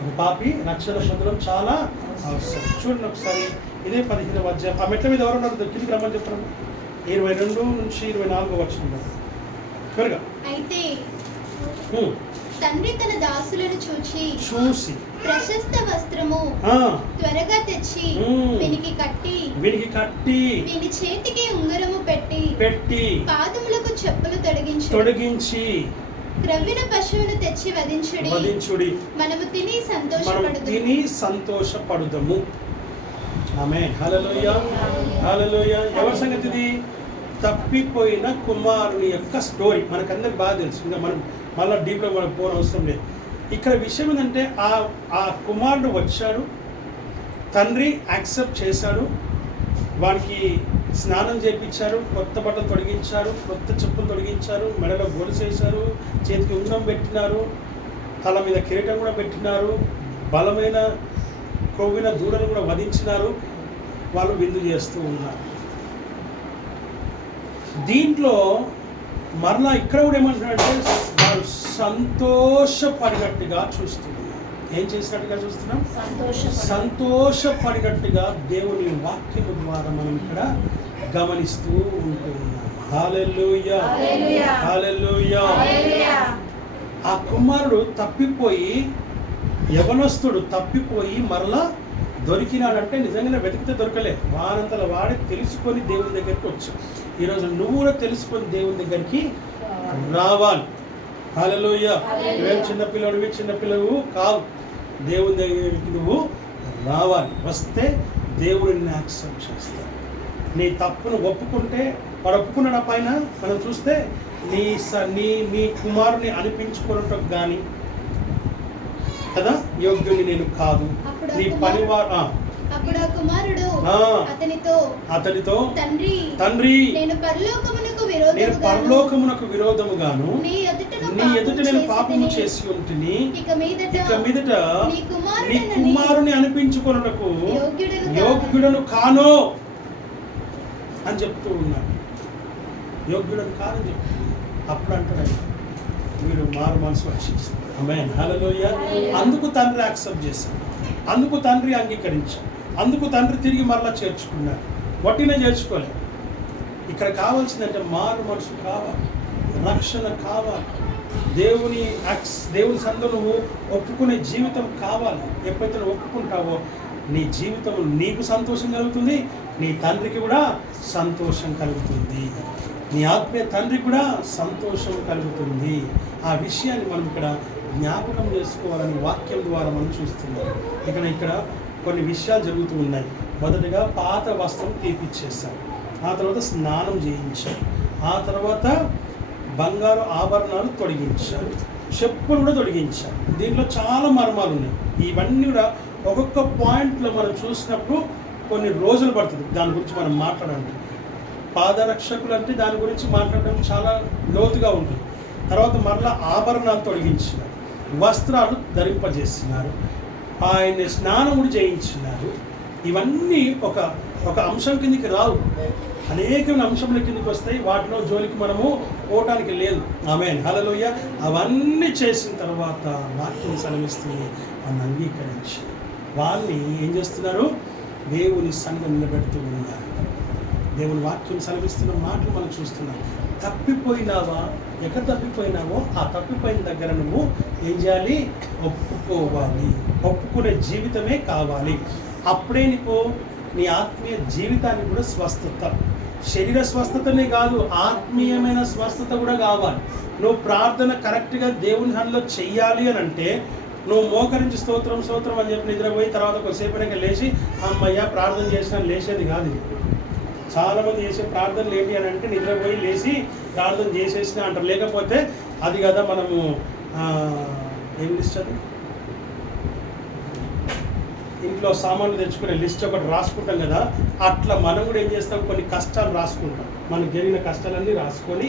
ఒక పాపి రక్షణ పొందడం చాలా అవసరం. చూడండి ఒకసారి ఇదే 15వ అధ్యాయం. ఆ మెట్ల మీద ఎవరన్నారు? కిందికి రమ్మని చెప్తాను. 22 నుంచి 24 వచనం త్వరగా. అయితే తండ్రి తన దాసులను చూసి ప్రశస్త వస్త్రము త్వరగా తెచ్చి వీనికి కట్టి వీని చేతికి ఉంగరము పెట్టి పాదములకు చెప్పులు తొడిగించి క్రవ్విన పశువును తెచ్చి వధించుడి, మనము తిని సంతోషపడుదము. ఆమేన్. హల్లెలూయా, హల్లెలూయా. ఎవరి సంగతి ఇది? తప్పిపోయిన కుమారుని యొక్క స్టోరీ మనకందరికి బాగా తెలుసు. ఇంకా మనం మళ్ళీ డీప్లో మనకు పోవడం అవసరం లేదు. ఇక్కడ విషయం ఏంటంటే, ఆ కుమారుడు వచ్చాడు, తండ్రి యాక్సెప్ట్ చేశాడు, వానికి స్నానం చేయించారు, కొత్త బట్టలు తొడిగించారు, కొత్త చెప్పులు తొడిగించారు, మెడలో గొలుసేశారు, చేతికి ఉంగరం పెట్టినారు, తల మీద కిరీటం కూడా పెట్టినారు, బలమైన కొవ్విన దూడను కూడా వధించినారు. వాళ్ళు విందు చేస్తూ ఉన్నారు. దీంట్లో మరలా ఇక్కడ కూడా ఏమంటున్నాడంటే, వారు సంతోషపడినట్టుగా చూస్తున్నారు. ఏం చేసినట్టుగా చూస్తున్నాం? సంతోషపడినట్టుగా దేవుని వాక్యము ద్వారా మనం ఇక్కడ గమనిస్తూ ఉంటూ ఉన్నాం. హల్లెలూయా, హల్లెలూయా. ఆ కుమారుడు తప్పిపోయి, యవనస్తుడు తప్పిపోయి మరలా దొరికినాడంటే నిజంగానే వెతికితే దొరకలే. వారంతలో వాడే తెలుసుకొని దేవుని దగ్గరికి వచ్చావు. ఈరోజు నువ్వు కూడా తెలుసుకొని దేవుని దగ్గరికి రావాలి. హల్లెలూయా. నువ్వేం చిన్నపిల్లవు కావు. దేవుని దగ్గరికి నువ్వు రావాలి. వస్తే దేవుడు నిన్ను యాక్సెప్ట్ చేస్తాడు. నీ తప్పును ఒప్పుకుంటే, వాడు ఒప్పుకున్న పైన మనం చూస్తే నీ కుమారుని అనిపించుకున్నట్టు కానీ కదా, యోగ్యుని నేను కాదు, నీ పనివారు. అప్పుడు ఆ కుమారుడు అతనితో తండ్రి, నేను పరలోకమునకు విరోధముగాను నీ ఎదుట నేను పాపము చేసి ఉంటిని. ఇక మీదట నీ కుమారుని అనిపించుకొనుటకు యోగ్యుడను కాను అని చెప్తూ ఉన్నాడు. యోగ్యుడను కాదని చెప్తూ అప్పుడు అంటాడు, మీరు మారు మనసు రక్షించారు. ఆమేన్. హల్లెలూయా. అందుకు తండ్రి యాక్సెప్ట్ చేశాడు, అందుకు తండ్రి అంగీకరించాడు, అందుకు తండ్రి తిరిగి మరలా చేర్చుకున్నాడు. వట్టినే చేర్చుకోలేదు. ఇక్కడ కావాల్సిందంటే మారు మనసు కావాలి, రక్షణ కావాలి, దేవుని సందు నువ్వు ఒప్పుకునే జీవితం కావాలి. ఎప్పుడైతే నువ్వు ఒప్పుకుంటావో నీ జీవితం నీకు సంతోషం కలుగుతుంది, నీ తండ్రికి కూడా సంతోషం కలుగుతుంది, నీ ఆత్మీయ తండ్రికి కూడా సంతోషం కలుగుతుంది. ఆ విషయాన్ని మనం ఇక్కడ జ్ఞాపకం చేసుకోవాలని వాక్యం ద్వారా మనం చూస్తున్నాం. ఇక్కడ కొన్ని విషయాలు జరుగుతూ ఉన్నాయి. మొదటగా పాత వస్త్రం తీపిచ్చేశారు, ఆ తర్వాత స్నానం చేయించారు, ఆ తర్వాత బంగారు ఆభరణాలు తొడిగించారు, చెప్పులు కూడా తొడిగించారు. దీంట్లో చాలా మర్మాలు ఉన్నాయి. ఇవన్నీ కూడా ఒక్కొక్క పాయింట్లో మనం చూసినప్పుడు కొన్ని రోజులు పడుతుంది దాని గురించి మనం మాట్లాడాలంటే. పాదరక్షకులు అంటే దాని గురించి మాట్లాడడం చాలా లోతుగా ఉంటుంది. తర్వాత మరలా ఆభరణాలు తొడిగించినారు, వస్త్రాలు ధరింపజేసినారు, ఆయన స్నానం కూడా చేయించినారు. ఇవన్నీ ఒక అంశం కిందికి రావు, అనేకమైన అంశముల కిందకి వస్తాయి. వాటిలో జోలికి మనము పోవటానికి లేదు. ఆమేన్. హల్లెలూయా. అవన్నీ చేసిన తర్వాత వాక్యం సెలవిస్తుంది, అని అంగీకరించి వాళ్ళని ఏం చేస్తున్నారు? దేవుని సన్నిధిలో నిలబెడుతూ ఉన్నారు. దేవుని వాక్యం సెలవిస్తున్న మాటలు మనం చూస్తున్నాం. తప్పిపోయినావా? ఎక్కడ తప్పిపోయినావో ఆ తప్పిపోయిన దగ్గర నువ్వు ఏం చేయాలి? ఒప్పుకోవాలి. ఒప్పుకునే జీవితమే కావాలి. అప్పుడే నీకు నీ ఆత్మీయ జీవితానికి కూడా స్వస్థత, శరీర స్వస్థతనే కాదు, ఆత్మీయమైన స్వస్థత కూడా కావాలి. నువ్వు ప్రార్థన కరెక్ట్గా దేవుని హన్లో చెయ్యాలి అని అంటే నువ్వు మోకరించి స్తోత్రం స్తోత్రం అని చెప్పి నిద్రపోయి తర్వాత కొద్దిసేపటికి లేచి అమ్మయ్య ప్రార్థన చేసినా లేచేది కాదు ఇది. చాలామంది చేసే ప్రార్థనలు ఏంటి అని అంటే నిద్రపోయి లేచి ప్రార్థన చేసేసిన అంటారు. లేకపోతే అది కదా మనము ఏం లిస్ట్ అది, ఇంట్లో సామాన్లు తెచ్చుకునే లిస్ట్ ఒకటి రాసుకుంటాం కదా, అట్లా మనం కూడా ఏం చేస్తాం, కొన్ని కష్టాలు రాసుకుంటాం. మనకు జరిగిన కష్టాలన్నీ రాసుకొని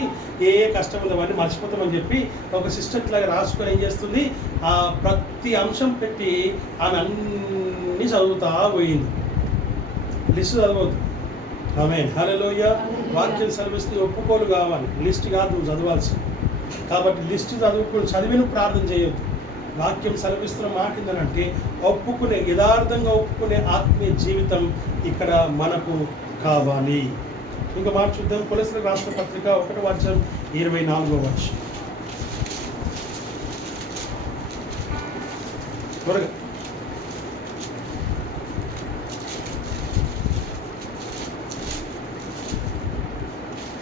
ఏ కష్టం ఉందో అవన్నీ మర్చిపోతామని చెప్పి ఒక సిస్టమ్ లాగా రాసుకొని ఏం చేస్తుంది, ఆ ప్రతి అంశం పెట్టి ఆమె అన్నీ చదువుతా పోయింది. లిస్ట్ చదవద్దు. ఆమేన్, హల్లెలూయా. వాక్యం సెలవిస్తుంది, ఒప్పుకోలు కావాలి, లిస్ట్ కాదు నువ్వు చదవాల్సింది. కాబట్టి లిస్ట్ చదివిన ప్రార్థన చేయొద్దు. వాక్యం సెలవిస్తున్న మాట ఏంటంటే ఒప్పుకునే, యథార్థంగా ఒప్పుకునే ఆత్మీయ జీవితం ఇక్కడ మనకు కావాలి. ఇంకా మాట చూద్దాం. కొలెస్ట్రాల్ రాష్ట్ర పత్రిక 1:24 త్వరగా.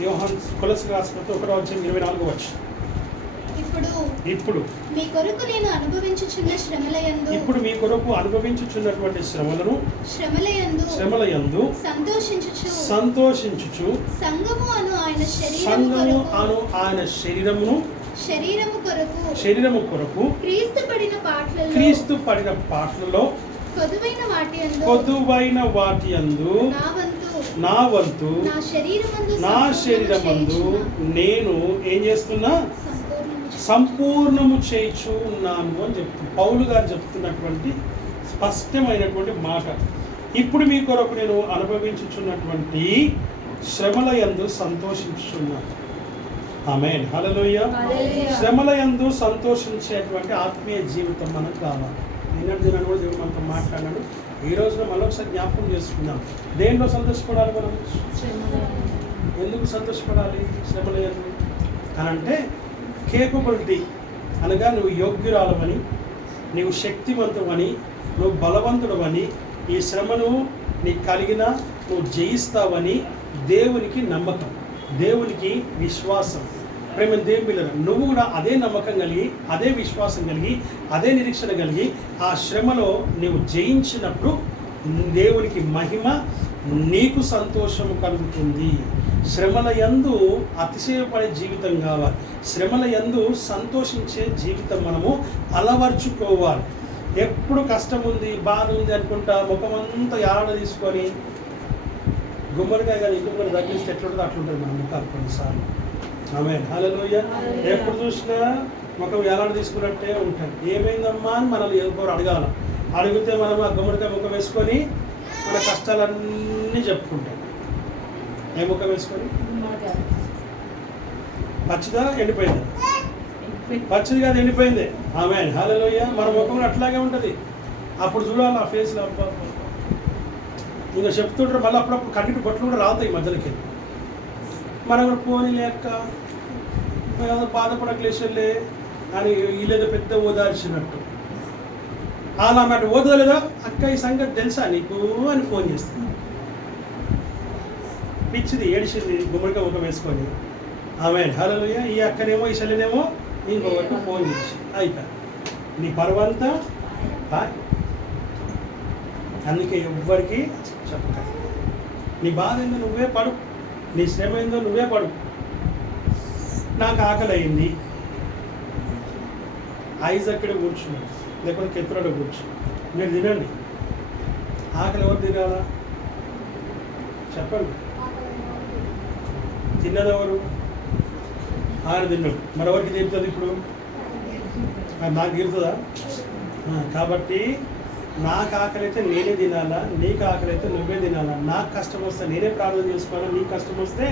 యోహాను కొలెస్ట్రాల్ రాష్ట్ర పత్రిక 1:24 ఇప్పుడు మీ కొరకు నేను అనుభవించుచున్న శ్రమలయందు, ఇప్పుడు మీ కొరకు అనుభవించుచున్నటువంటి శ్రమలయందు సంతోషించుచు సంఘము అను ఆయన శరీరము కొరకు క్రీస్తు పడిన పాటలలో కొదువైన వాటి యందు నా వంతు నా శరీరమందు నేను ఏం చేస్తున్నా, సంపూర్ణము చేయించు ఉన్నాను అని పౌలు గారు చెప్తున్నటువంటి స్పష్టమైనటువంటి మాట. ఇప్పుడు మీ కొరకు నేను అనుభవించుచున్నటువంటి శ్రమలయందు సంతోషించుచున్నాను. ఆమేన్, హల్లెలూయా. శ్రమలయందు సంతోషించేటువంటి ఆత్మీయ జీవితం మనకు కావాలి. నిన్నటి దినాన్ని కూడా దేవుడు మనతో మాట్లాడాడు. ఈ రోజున మరొకసారి జ్ఞాపకం చేసుకుందాం. దేంట్లో సంతోషపడాలి మనం? ఎందుకు సంతోషపడాలి శ్రమలయందు అనంటే, కేపబిలిటీ అనగా నువ్వు యోగ్యురాలవని, నీవు శక్తివంతువని, నువ్వు బలవంతుడవని, ఈ శ్రమను నీకు కలిగిన నువ్వు జయిస్తావని దేవునికి నమ్మకం, దేవునికి విశ్వాసం. ప్రేమ దేవుని పిల్లలు, నువ్వు కూడా అదే నమ్మకం కలిగి, అదే విశ్వాసం కలిగి, అదే నిరీక్షణ కలిగి ఆ శ్రమలో నీవు జయించినప్పుడు దేవునికి మహిమ, నీకు సంతోషము కలుగుతుంది. శ్రమల యందు అతిశయపడే జీవితం కావాలి. శ్రమల యందు సంతోషించే జీవితం మనము అలవర్చుకోవాలి. ఎప్పుడు కష్టం ఉంది, బాధ ఉంది అనుకుంటా ముఖమంతా యాడ తీసుకొని గుమ్మడికాయ కానీ ఇంకొకరు తగ్గిస్తే ఎట్లుంటుందో అట్లుంటుంది మన ముఖాలు కొన్నిసార్లు. ఆమేన్, హల్లెలూయా. ఎప్పుడు చూసినా ముఖం ఎలాంటి తీసుకున్నట్టే ఉంటుంది. ఏమైందమ్మా అని మనల్ని ఎవరు అడగాల. అడిగితే మనం ఆ గుమ్మడికాయ ముఖం వేసుకొని మన కష్టాలన్నీ చెప్పుకుంటాం. ఏ ముఖం వేసుకొని? పచ్చిదా ఎండిపోయిందా? పచ్చిది కాదు, ఎండిపోయింది. ఆమేన్, హల్లెలూయా. మన ముఖం అట్లాగే ఉంటుంది. అప్పుడు చూడాలి ఆ ఫేస్లో. ఇంకా చెప్తుంటారు. మళ్ళీ అప్పుడప్పుడు కంటికి బొట్లు కూడా రావుతాయి మధ్యలోకి. మనం కూడా పోనీ లేక బాధపడకలేసలే అని వీళ్ళేదో పెద్ద ఓదార్చినట్టు అలా అన్నట్టు ఓదలేదా, అక్క ఈ సంగతి తెలుసా నీకు అని ఫోన్ చేస్తుంది. పిచ్చిది ఏడిచింది గుమ్మడికాయ ముఖం వేసుకొని. ఆమేన్, హల్లెలూయా. ఈ అక్కనేమో ఈ చెల్లెనేమో ఇంకొకరికి ఫోన్ చేసి అయిపోయి నీ పర్వంతా హాయ్. అందుకే ఎవ్వరికి చెప్పకండి. నీ బాధ ఏందో నువ్వే పడు, నీ శ్రమ ఏందో నువ్వే పడు. నాకు ఆకలి అయింది, ఐజ్ అక్కడే కూర్చున్నాడు, లేకపోతే కెత్తురాడు కూర్చు, మీరు తినండి. ఆకలి ఎవరు తినాలా చెప్పండి? తిన్నది ఎవరు? ఆయన తిన్నాడు. మరెవరికి తీరుతుంది ఇప్పుడు? నాకు తీరుతుందా? కాబట్టి నాకు ఆకలి అయితే నేనే తినాలా, నీకు ఆకలి అయితే నువ్వే తినాలా. నాకు కష్టం వస్తే నేనే ప్రార్థన చేసుకోవాలా, నీకు కష్టం వస్తే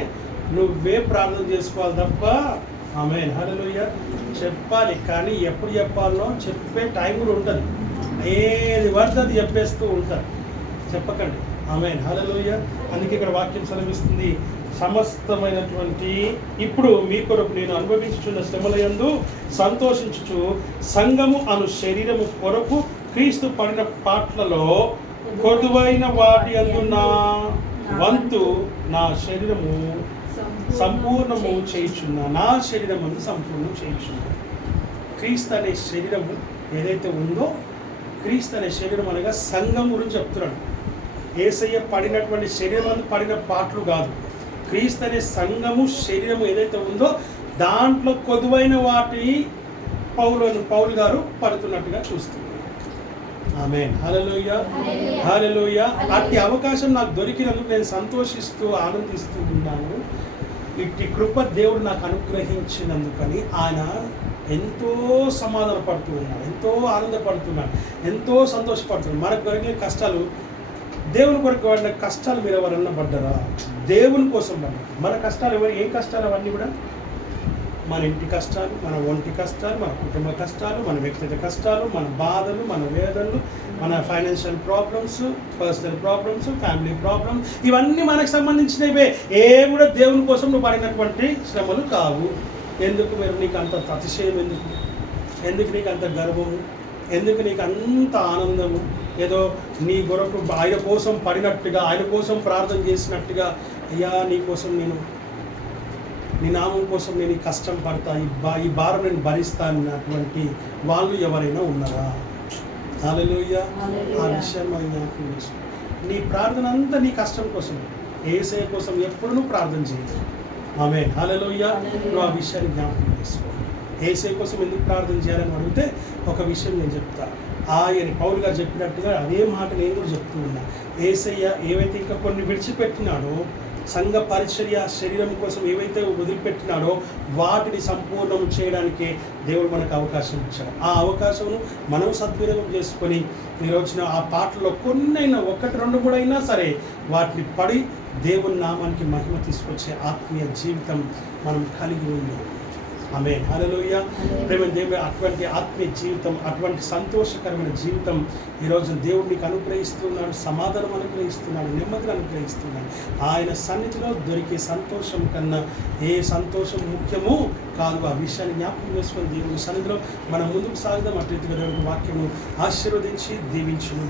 నువ్వే ప్రార్థన చేసుకోవాలి తప్ప. ఆమేన్, హల్లెలూయా. చెప్పాలి, కానీ ఎప్పుడు చెప్పాలో చెప్పే టైం కూడా ఉంటుంది. ఏది పడితే అది చెప్పేస్తూ ఉంటారు, చెప్పకండి. ఆమేన్, హల్లెలూయా. అందుకే ఇక్కడ వాక్యం సెలవిస్తుంది, సమస్తమైనటువంటి ఇప్పుడు మీ కొరకు నేను అనుభవించుచున్న శ్రమలయందు సంతోషించుచు సంఘము అను శరీరము కొరకు క్రీస్తు పడిన పాటలలో కొదువైన వాటి యందు వంతు నా శరీరము సంపూర్ణము చేయుచున్నా, నా శరీరము సంపూర్ణం చేయుచున్నా. క్రీస్తు అనే శరీరము ఏదైతే ఉందో, క్రీస్తు అనే శరీరం అనగా సంఘం గురించి చెప్తున్నాడు. యేసయ్య పడినటువంటి శరీరం పడిన పాటలు కాదు, క్రీస్తు అనే సంఘము శరీరము ఏదైతే ఉందో దాంట్లో కొదువైన వాటి పౌలు గారు పడుతున్నట్టుగా చూస్తున్నారు. ఆమేన్. హల్లెలూయా, హల్లెలూయా. అట్టి అవకాశం నాకు దొరికినందుకు నేను సంతోషిస్తూ ఆనందిస్తూ ఉన్నాను. ఇట్టి కృప దేవుడు నాకు అనుగ్రహించినందుకని ఆయన ఎంతో సమాధాన పడుతూ ఉన్నాడు, ఎంతో ఆనందపడుతున్నాడు, ఎంతో సంతోషపడుతున్నాడు. మనకు దొరికిన కష్టాలు, దేవుని కొరకు పడిన కష్టాలు మీరు ఎవరన్నా పడ్డారా? దేవుని కోసం పడ్డారు. మన కష్టాలు ఏం కష్టాలు? అవన్నీ కూడా మన ఇంటి కష్టాలు, మన ఒంటి కష్టాలు, మన కుటుంబ కష్టాలు, మన వ్యక్తిగత కష్టాలు, మన బాధలు, మన వేదనలు, మన financial problems, personal problems, family problems, ఇవన్నీ మనకు సంబంధించినవే. ఏ కూడా దేవుని కోసం నువ్వు పడినటువంటి శ్రమలు కావు. ఎందుకు నీకు అంత అతిశయం? ఎందుకు నీకు అంత గర్వము? ఎందుకు నీకు అంత ఆనందము? ఏదో నీ కొరకు ఆయన కోసం పడినట్టుగా, ఆయన కోసం ప్రార్థన చేసినట్టుగా, అయ్యా నీ కోసం నీ నామం కోసం నేను ఈ కష్టం పడతా, ఈ భారం నేను భరిస్తా అన్నటువంటి వాళ్ళు ఎవరైనా ఉన్నారా? హల్లెలూయా. ఆ విషయం జ్ఞాపకం చేసుకో. నీ ప్రార్థన అంతా నీ కష్టం కోసం, యేసయ్య కోసం ఎప్పుడు నువ్వు ప్రార్థన చేయలేదు. ఆమేన్. హల్లెలూయా. నువ్వు ఆ విషయాన్ని జ్ఞాపకం చేసుకో. యేసయ్య కోసం ఎందుకు ప్రార్థన చేయాలని అడిగితే ఒక విషయం నేను చెప్తా. ఆయన పౌలు గారు చెప్పినట్టుగా అదే మాట నేను కూడా చెప్తూ ఉన్నా. యేసయ్య ఏవైతే ఇంకా కొన్ని విడిచిపెట్టినాడో, సంఘ పరిచర్య శరీరం కోసం ఏవైతే వదిలిపెట్టినాడో వాటిని సంపూర్ణం చేయడానికే దేవుడు మనకు అవకాశం ఇచ్చాడు. ఆ అవకాశమును మనం సద్వినియోగం చేసుకొని ఈరోజున ఆ పాటల్లో కొన్నైనా 1, 2, 3 అయినా సరే వాటిని పడి దేవుని నామానికి మహిమ తీసుకొచ్చే ఆత్మీయ జీవితం మనం కలిగి ఉన్నాం. ఆమేన్. హల్లెలూయా. ప్రేమ దేవుడు అటువంటి ఆత్మీయ జీవితం, అటువంటి సంతోషకరమైన జీవితం ఈరోజు దేవుడు నీకు అనుగ్రహిస్తున్నాడు, సమాధానం అనుగ్రహిస్తున్నాడు, నెమ్మదిని అనుగ్రహిస్తున్నాడు. ఆయన సన్నిధిలో దొరికే సంతోషం కన్నా ఏ సంతోషం ముఖ్యమో కాదు. ఆ విషయాన్ని జ్ఞాపకం చేసుకొని దేవుని సన్నిధిలో మనం ముందుకు సాగుదాం. అటు రీతిగా దేవుని వాక్యము ఆశీర్వదించి దీవించును.